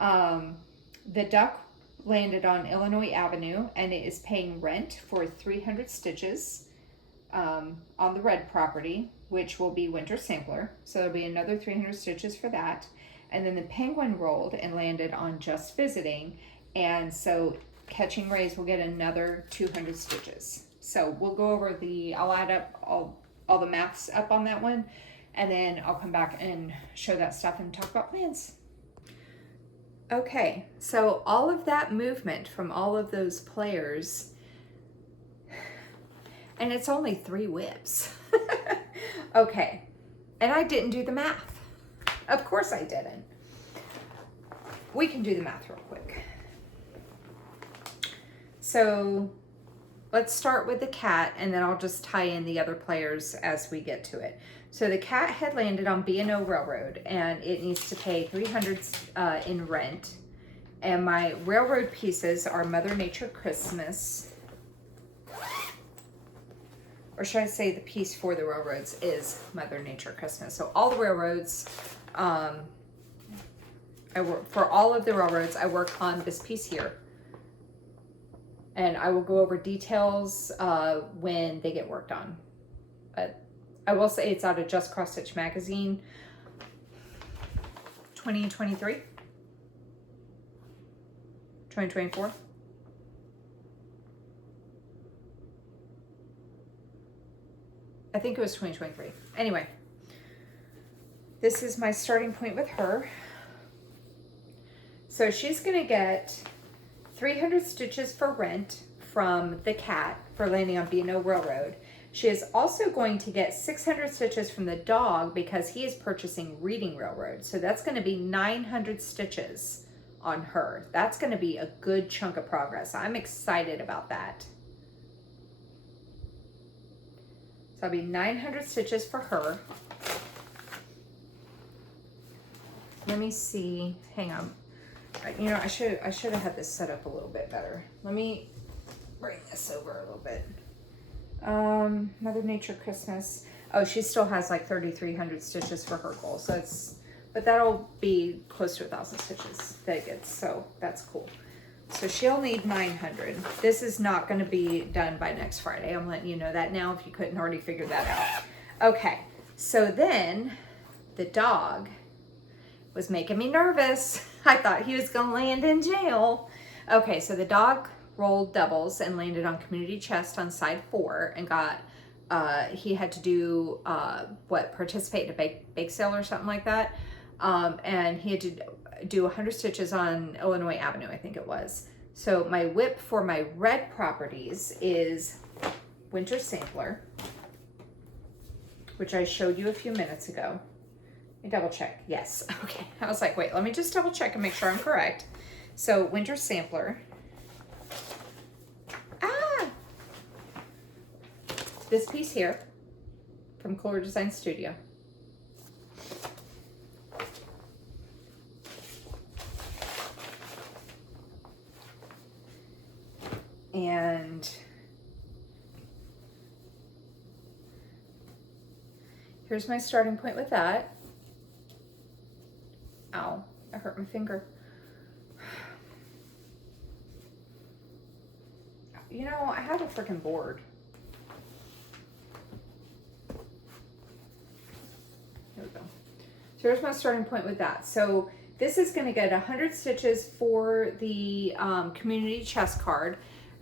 The duck landed on Illinois Avenue, and it is paying rent for 300 stitches on the red property, which will be Winter Sampler. So there'll be another 300 stitches for that. And then the Penguin rolled and landed on Just Visiting, and so Catching Rays will get another 200 stitches. So we'll go over I'll add up all the maths up on that one, and then I'll come back and show that stuff and talk about plans. Okay, so all of that movement from all of those players, and it's only 3 whips. Okay, and I didn't do the math. Of course I didn't. We can do the math real quick. So let's start with the cat, and then I'll just tie in the other players as we get to it. So the cat had landed on B&O Railroad, and it needs to pay 300 in rent. And my railroad pieces are Mother Nature Christmas. Or should I say the piece for the railroads is Mother Nature Christmas. So all the railroads, for all of the railroads, I work on this piece here. And I will go over details when they get worked on. But I will say it's out of Just Cross Stitch Magazine, 2023, 2024. I think it was 2023. Anyway, this is my starting point with her. So she's gonna get 300 stitches for rent from the cat for landing on B&O Railroad. She is also going to get 600 stitches from the dog because he is purchasing Reading Railroad. So that's going to be 900 stitches on her. That's going to be a good chunk of progress. I'm excited about that. So that'll be 900 stitches for her. Let me see. Hang on. You know, I should have had this set up a little bit better. Let me bring this over a little bit. Mother Nature Christmas. Oh, she still has like 3,300 stitches for her goal. So but that'll be close to 1,000 stitches that it gets. So that's cool. So she'll need 900. This is not going to be done by next Friday. I'm letting you know that now if you couldn't already figure that out. Okay. So then the dog was making me nervous. I thought he was going to land in jail. Okay. So the dog rolled doubles and landed on community chest on side 4 and got, he had to do, participate in a bake sale or something like that. And he had to do 100 stitches on Illinois Avenue, I think it was. So my whip for my red properties is Winter Sampler, which I showed you a few minutes ago. Let me double check. Yes. Okay. I was like, wait, let me just double check and make sure I'm correct. So Winter Sampler. This piece here from Color Design Studio. And here's my starting point with that. Ow, I hurt my finger. You know, I have a freaking board. There we go. So here's my starting point with that. So this is going to get 100 stitches for the community chest card,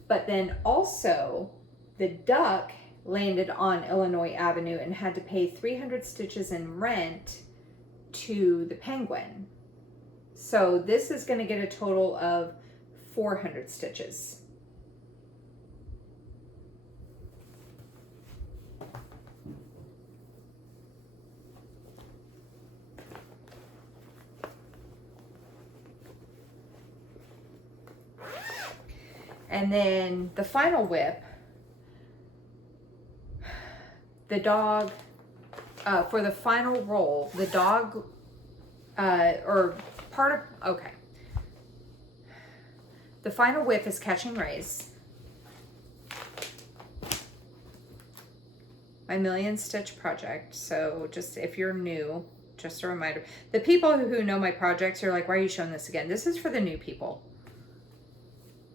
but then also the duck landed on Illinois Avenue and had to pay 300 stitches in rent to the penguin. So this is going to get a total of 400 stitches. And then the final whip, the dog, for the final roll, the dog, okay. The final whip is Catching Rays. My million stitch project. So just if you're new, just a reminder. The people who know my projects are like, why are you showing this again? This is for the new people,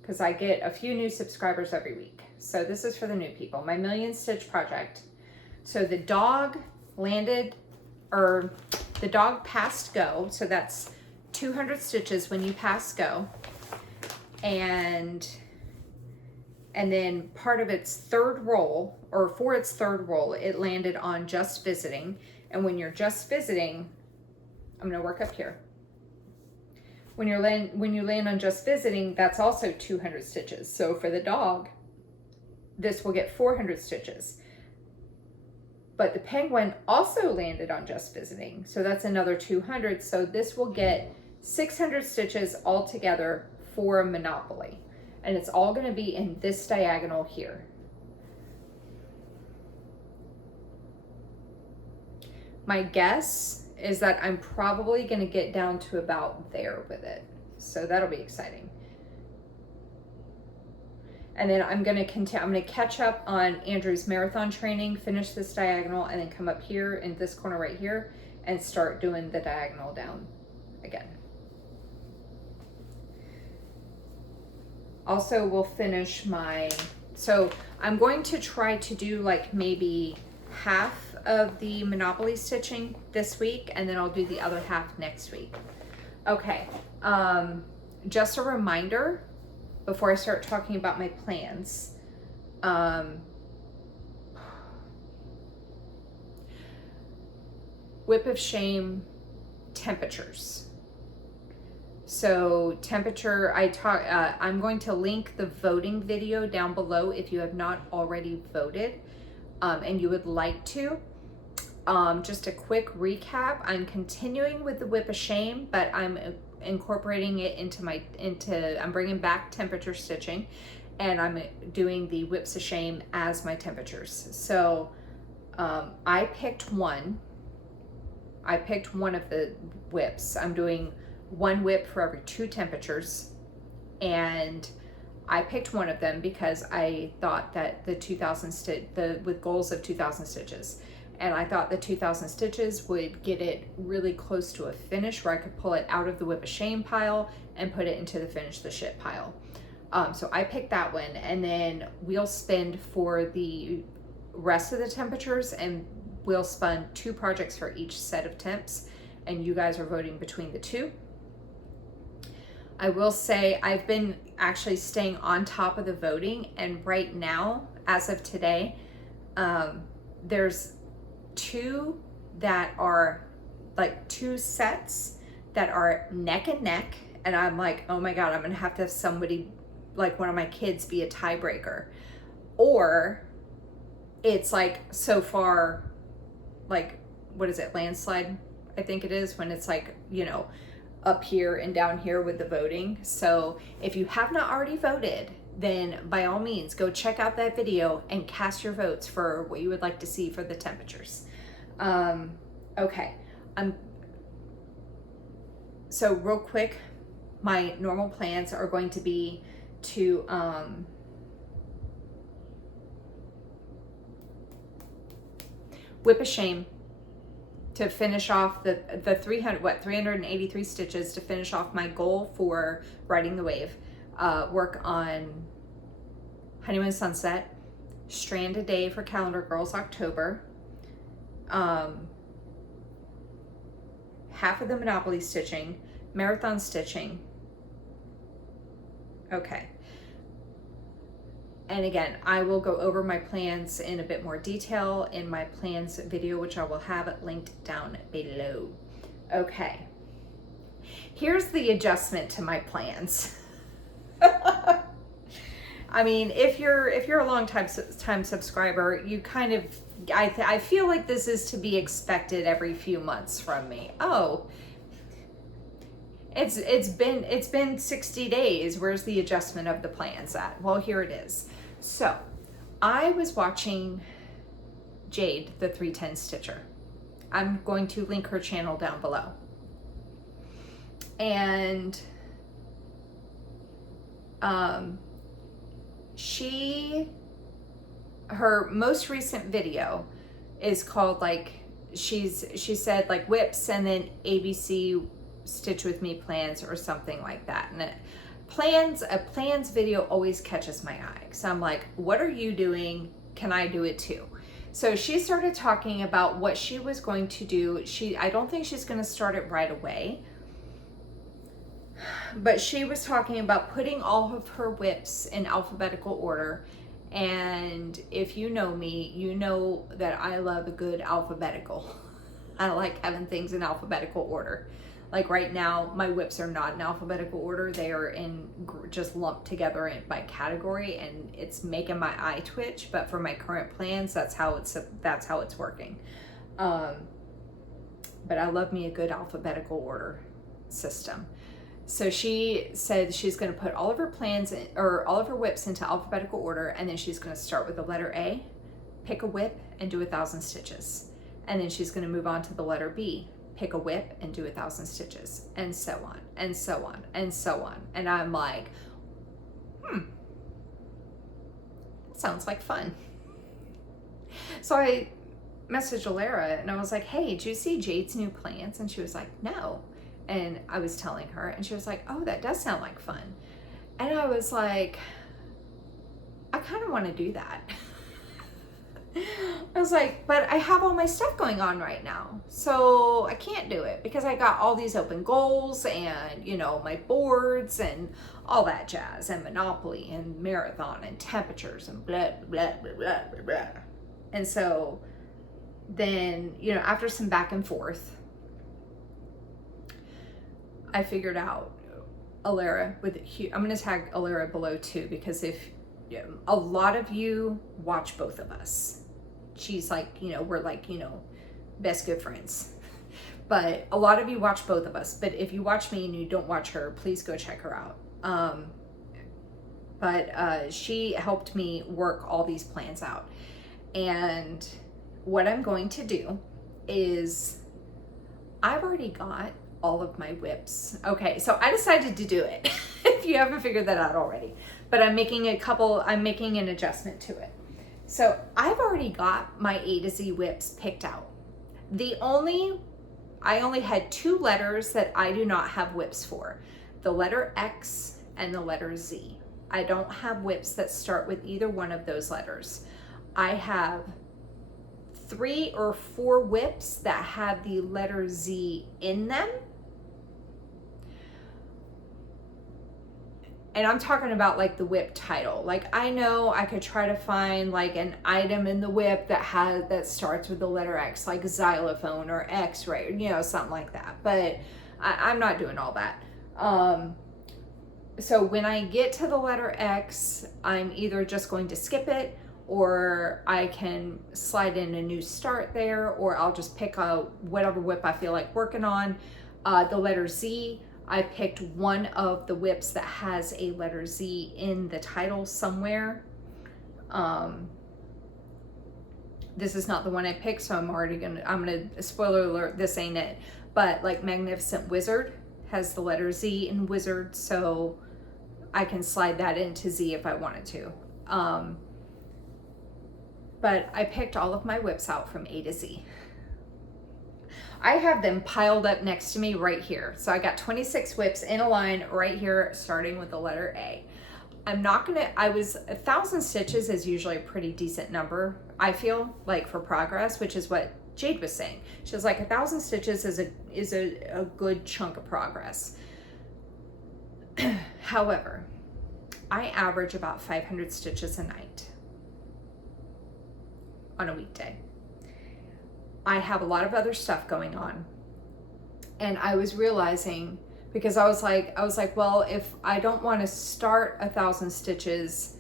because I get a few new subscribers every week. So this is for the new people, my million stitch project. So the dog landed, or the dog passed go. So that's 200 stitches when you pass go. And then part of its third roll, or for its third roll, it landed on Just Visiting. And when you're just visiting, I'm gonna work up here. When you land on Just Visiting, that's also 200 stitches. So for the dog, this will get 400 stitches. But the penguin also landed on Just Visiting, so that's another 200. So this will get 600 stitches altogether for Monopoly. And it's all going to be in this diagonal here. My guess is that I'm probably going to get down to about there with it. So that'll be exciting. And then I'm going to catch up on Andrew's marathon training, finish this diagonal, and then come up here in this corner right here and start doing the diagonal down again. Also, we'll finish so I'm going to try to do like maybe half of the Monopoly stitching this week, and then I'll do the other half next week. Okay, just a reminder before I start talking about my plans. Whip of Shame temperatures. So temperature, I'm going to link the voting video down below if you have not already voted. and you would like to, just a quick recap. I'm continuing with the whip of shame, but I'm incorporating it I'm bringing back temperature stitching, and I'm doing the whips of shame as my temperatures. So I picked one of the whips. I'm doing one whip for every 2 temperatures, and I picked one of them because I thought that with goals of 2,000 stitches, and I thought the 2,000 stitches would get it really close to a finish where I could pull it out of the whip of shame pile and put it into the finish the ship pile. So I picked that one, and then wheel spin for the rest of the temperatures, and wheel spun 2 projects for each set of temps, and you guys are voting between the 2. I will say I've been actually staying on top of the voting, and right now, as of today, there's 2 that are like 2 sets that are neck and neck, and I'm like, oh my God, I'm gonna have to have somebody, like one of my kids, be a tiebreaker, or it's like so far, like, what is it, landslide, I think it is, when it's like, you know, up here and down here with the voting. So if you have not already voted, then by all means go check out that video and cast your votes for what you would like to see for the temperatures. Okay, so real quick, my normal plans are going to be to whip of shame to finish off the 383 stitches to finish off my goal for riding the wave. Work on Honeymoon Sunset, strand a day for Calendar Girls October, half of the Monopoly stitching, marathon stitching. Okay. And again, I will go over my plans in a bit more detail in my plans video, which I will have linked down below. Okay. Here's the adjustment to my plans. I mean, if you're a long time subscriber, you kind of, I feel like this is to be expected every few months from me. Oh, it's been 60 days. Where's the adjustment of the plans at? Well, here it is. So I was watching Jade, the 310 Stitcher. I'm going to link her channel down below. And her most recent video is called, like, she said like whips and then ABC stitch with me plans or something like that. And a plans video always catches my eye. So I'm like, what are you doing? Can I do it too? So she started talking about what she was going to do. I don't think she's going to start it right away, but she was talking about putting all of her whips in alphabetical order. And if you know me, you know that I love a good alphabetical. I like having things in alphabetical order. Like right now, my whips are not in alphabetical order. They are in just lumped together by category, and it's making my eye twitch. But for my current plans, that's how it's working. But I love me a good alphabetical order system. So she said she's going to put all of her plans or all of her whips into alphabetical order, and then she's going to start with the letter A, pick a whip, and do 1,000 stitches, and then she's going to move on to the letter B, pick a whip and do 1,000 stitches, and so on and so on and so on. And I'm like, that sounds like fun. So I messaged Alara and I was like, hey, did you see Jade's new plans? And she was like, no. And I was telling her, and she was like, oh, that does sound like fun. And I was like, I kind of want to do that. I was like, but I have all my stuff going on right now, so I can't do it because I got all these open goals and, you know, my boards and all that jazz, and Monopoly and marathon and temperatures and blah, blah, blah, blah, blah, blah. And so then, you know, after some back and forth, I figured out Alara I'm going to tag Alara below too, because if a lot of you watch both of us, she's like, you know, we're like, you know, best good friends. But a lot of you watch both of us. But if you watch me and you don't watch her, please go check her out. But she helped me work all these plans out. And what I'm going to do is, I've already got all of my whips. Okay, so I decided to do it, if you haven't figured that out already. But I'm making an adjustment to it. So I've already got my A to Z whips picked out. I only had 2 letters that I do not have whips for. The letter X and the letter Z. I don't have whips that start with either one of those letters. I have 3 or 4 whips that have the letter Z in them. And I'm talking about like the whip title. Like, I know I could try to find like an item in the whip that starts with the letter X, like xylophone or X-ray, you know, something like that. But I'm not doing all that. So when I get to the letter X, I'm either just going to skip it, or I can slide in a new start there, or I'll just pick out whatever whip I feel like working on. The letter Z, I picked one of the whips that has a letter Z in the title somewhere. This is not the one I picked, so I'm gonna, spoiler alert, this ain't it. But like Magnificent Wizard has the letter Z in Wizard, so I can slide that into Z if I wanted to. But I picked all of my whips out from A to Z. I have them piled up next to me right here. So I got 26 whips in a line right here, starting with the letter A. I'm not gonna, 1,000 stitches is usually a pretty decent number, I feel like, for progress, which is what Jade was saying. She was like, 1,000 stitches is a good chunk of progress. However, I average about 500 stitches a night on a weekday. I have a lot of other stuff going on. And I was realizing, because I was like, well, if I don't want to start 1,000 stitches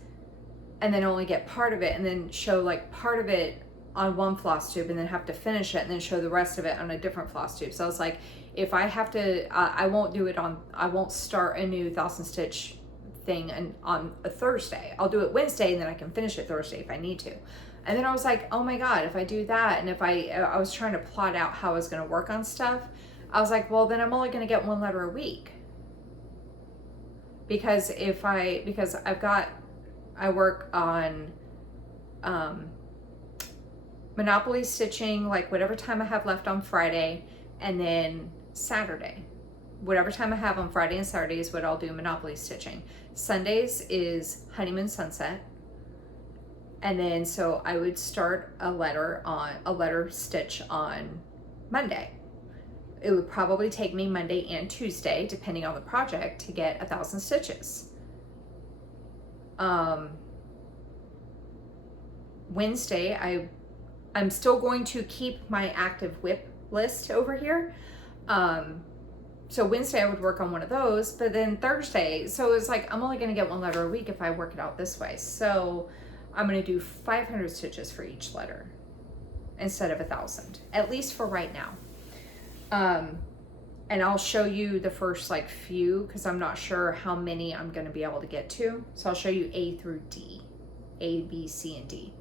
and then only get part of it, and then show like part of it on one floss tube and then have to finish it and then show the rest of it on a different floss tube. So I was like, if I have to, I won't start a new 1,000 stitch thing on a Thursday. I'll do it Wednesday and then I can finish it Thursday if I need to. And then I was like, oh my God, if I do that, and if I was trying to plot out how I was going to work on stuff, I was like, well, then I'm only going to get 1 letter a week. Because I work on Monopoly stitching, like whatever time I have left on Friday, and then Saturday. Whatever time I have on Friday and Saturday is what I'll do Monopoly stitching. Sundays is Honeymoon Sunset. And then, so I would start a letter stitch on Monday. It would probably take me Monday and Tuesday, depending on the project, to get 1,000 stitches. Wednesday, I'm still going to keep my active whip list over here. So Wednesday I would work on one of those, but then Thursday, so it's like, I'm only gonna get 1 letter a week if I work it out this way. So I'm gonna do 500 stitches for each letter instead of 1,000, at least for right now. And I'll show you the first like few, because I'm not sure how many I'm gonna be able to get to. So I'll show you A through D, A, B, C, and D.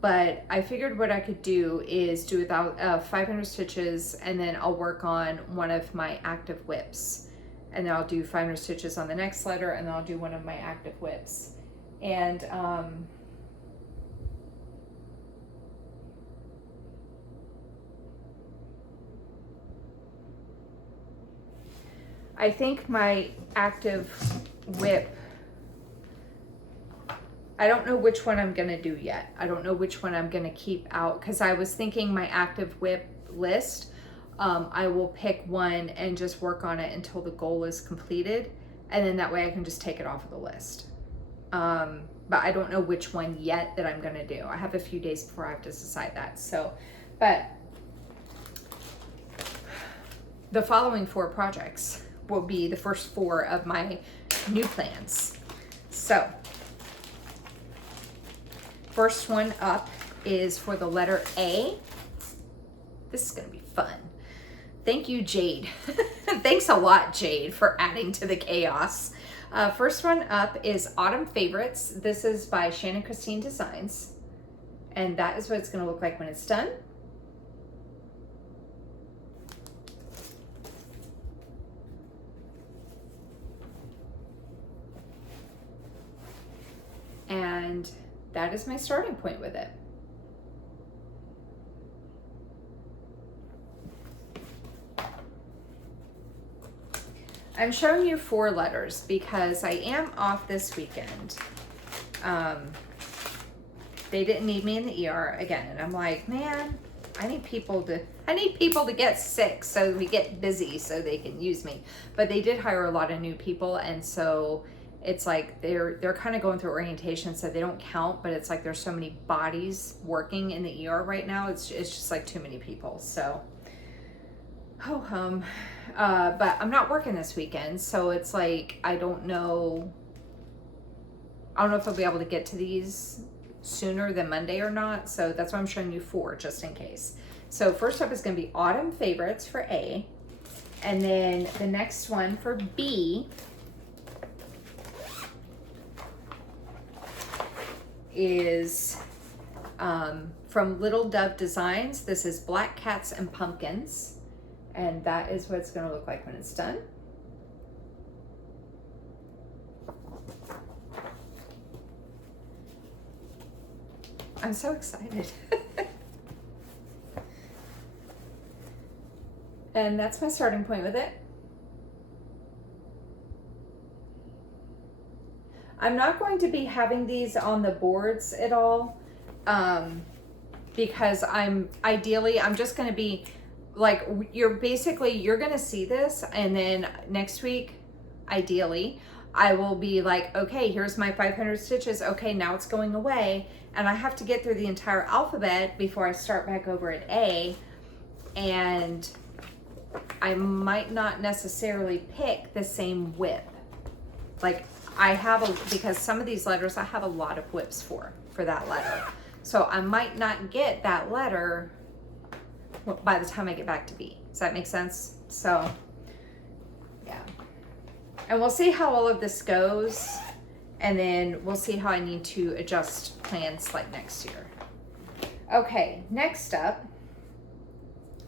But I figured what I could do is do 500 stitches, and then I'll work on one of my active whips, and then I'll do 500 stitches on the next letter, and then I'll do one of my active whips. And I think my active whip, I don't know which one I'm gonna do yet. I don't know which one I'm gonna keep out, because I was thinking my active whip list, I will pick one and just work on it until the goal is completed, and then that way I can just take it off of the list. But I don't know which one yet that I'm gonna do. I have a few days before I have to decide that. So, but the following 4 projects will be the first 4 of my new plans. So, first one up is for the letter A. This is gonna be fun. Thank you, Jade. Thanks a lot, Jade, for adding to the chaos. First one up is Autumn Favorites. This is by Shannon Christine Designs. And that is what it's gonna look like when it's done. And that is my starting point with it. I'm showing you 4 letters because I am off this weekend. They didn't need me in the ER again, and I'm like, man, I need people to get sick so we get busy so they can use me. But they did hire a lot of new people, and so it's like they're kind of going through orientation, so they don't count, but it's like there's so many bodies working in the ER right now. It's just like too many people. So ho hum. But I'm not working this weekend, so it's like I don't know if I'll be able to get to these sooner than Monday or not. So that's why I'm showing you 4 just in case. So first up is going to be Autumn Favorites for A, and then the next one for B is from Little Dove Designs. This is Black Cats and Pumpkins, and that is what it's going to look like when it's done. I'm so excited. And that's my starting point with it. I'm not going to be having these on the boards at all, because I'm just going to be like, you're going to see this, and then next week, ideally, I will be like, okay, here's my 500 stitches. Okay, now it's going away. And I have to get through the entire alphabet before I start back over at A. And I might not necessarily pick the same whip. Like because some of these letters I have a lot of whips for that letter. So I might not get that letter by the time I get back to B. Does that make sense? So, yeah. And we'll see how all of this goes, and then we'll see how I need to adjust plans like next year. Okay, next up,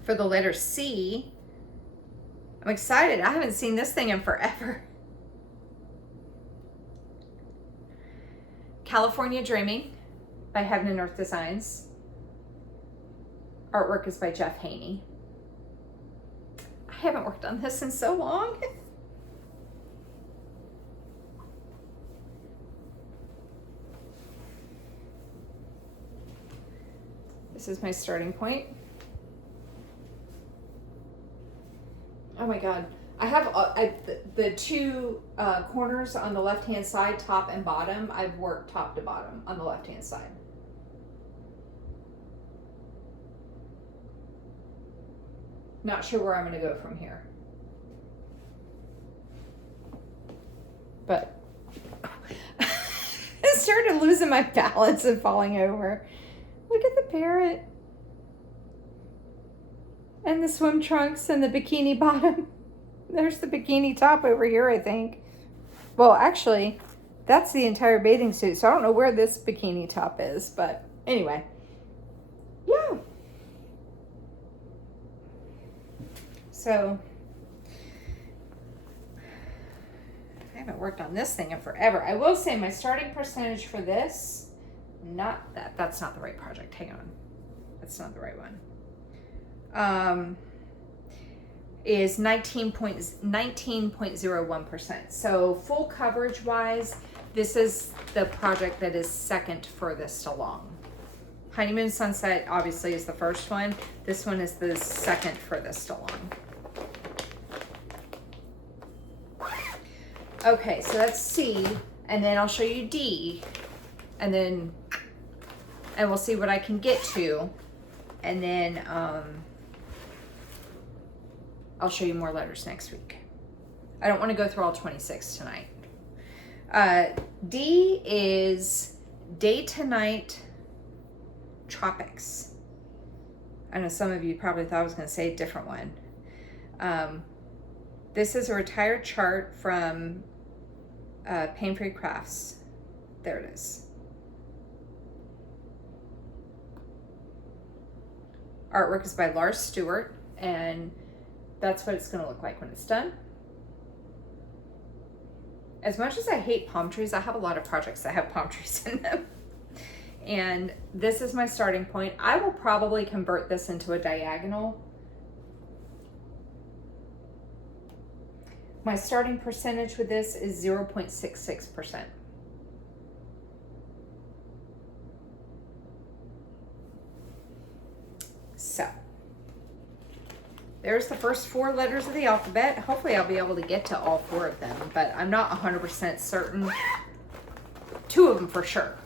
for the letter C, I'm excited. I haven't seen this thing in forever. California Dreaming by Heaven and Earth Designs. Artwork is by Jeff Haney. I haven't worked on this in so long. This is my starting point. Oh my God. I have the 2 corners on the left-hand side, top and bottom. I've worked top to bottom on the left-hand side. Not sure where I'm going to go from here. But I started losing my balance and falling over. Look at the parrot. And the swim trunks and the bikini bottom. There's the bikini top over here, I think. Well, actually, that's the entire bathing suit. So I don't know where this bikini top is. But anyway. Yeah. So I haven't worked on this thing in forever. I will say my starting percentage for this, that's not the right project. Hang on. That's not the right one. Is 19.01%. So full coverage wise, this is the project that is second furthest along. Honeymoon Sunset obviously is the first one. This one is the second furthest along. Okay, so that's C, and then I'll show you D, and we'll see what I can get to, and then I'll show you more letters next week. I don't want to go through all 26 tonight. D is Day to Night Tropics. I know some of you probably thought I was going to say a different one. This is a retired chart from Pain-Free Crafts. There it is. Artwork is by Lars Stewart, and that's what it's going to look like when it's done. As much as I hate palm trees, I have a lot of projects that have palm trees in them. And this is my starting point. I will probably convert this into a diagonal. My starting percentage with this is 0.66%. So, there's the first 4 letters of the alphabet. Hopefully I'll be able to get to all 4 of them, but I'm not 100% certain. 2 of them for sure.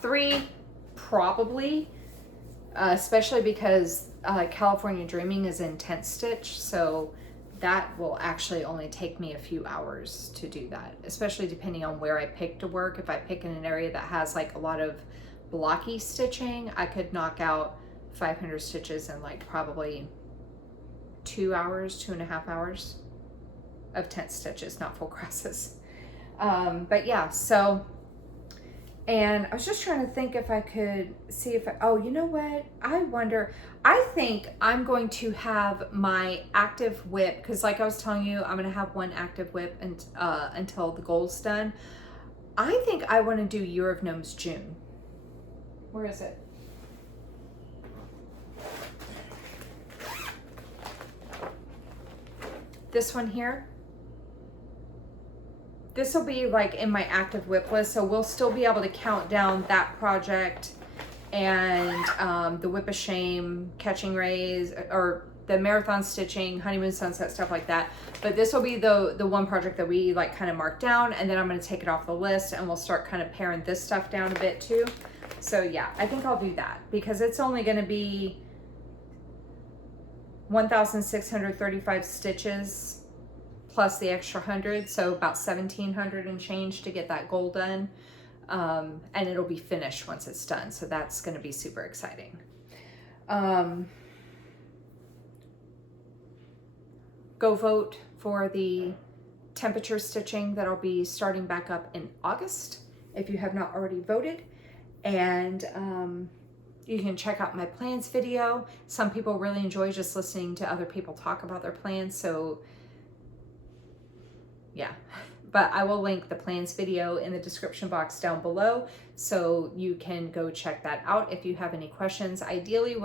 3 probably, especially because California Dreaming is in tent stitch, so that will actually only take me a few hours to do that, especially depending on where I pick to work. If I pick in an area that has like a lot of blocky stitching, I could knock out 500 stitches in like probably 2 hours, 2.5 hours of tent stitches, not full crosses. But yeah, so, and I was just trying to think if I could see if oh, you know what? I wonder, I think I'm going to have my active whip, because like I was telling you, I'm going to have one active whip and, until the goal's done. I think I want to do Year of Gnomes June. Where is it? This one here. This will be like in my active whip list, so we'll still be able to count down that project and the Whip of Shame, Catching Rays, or the Marathon Stitching, Honeymoon Sunset, stuff like that. But this will be the one project that we like kind of mark down, and then I'm going to take it off the list and we'll start kind of paring this stuff down a bit too. So yeah, I think I'll do that because it's only going to be 1,635 stitches plus the extra 100, so about 1,700 and change to get that goal done. And it'll be finished once it's done, so that's going to be super exciting. Go vote for the temperature stitching that'll be starting back up in August if you have not already voted. And you can check out my plans video. Some people really enjoy just listening to other people talk about their plans, so yeah. But I will link the plans video in the description box down below, so you can go check that out if you have any questions. Ideally,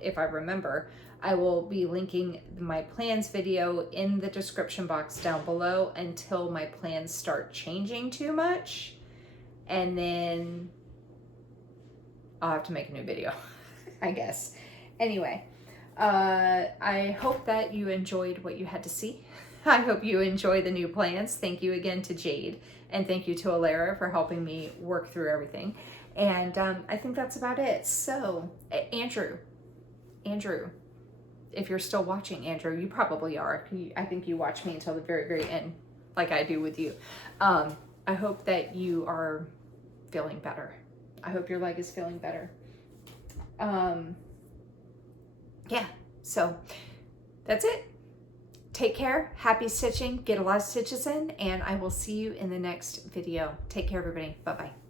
if I remember, I will be linking my plans video in the description box down below until my plans start changing too much, and then I'll have to make a new video, I guess. Anyway, I hope that you enjoyed what you had to see. I hope you enjoy the new plans. Thank you again to Jade, and thank you to Alara for helping me work through everything. And I think that's about it. So, Andrew, if you're still watching, Andrew, you probably are. I think you watch me until the very, very end, like I do with you. I hope that you are feeling better. I hope your leg is feeling better. Yeah, so that's it. Take care, happy stitching, get a lot of stitches in, and I will see you in the next video. Take care, everybody. Bye-bye.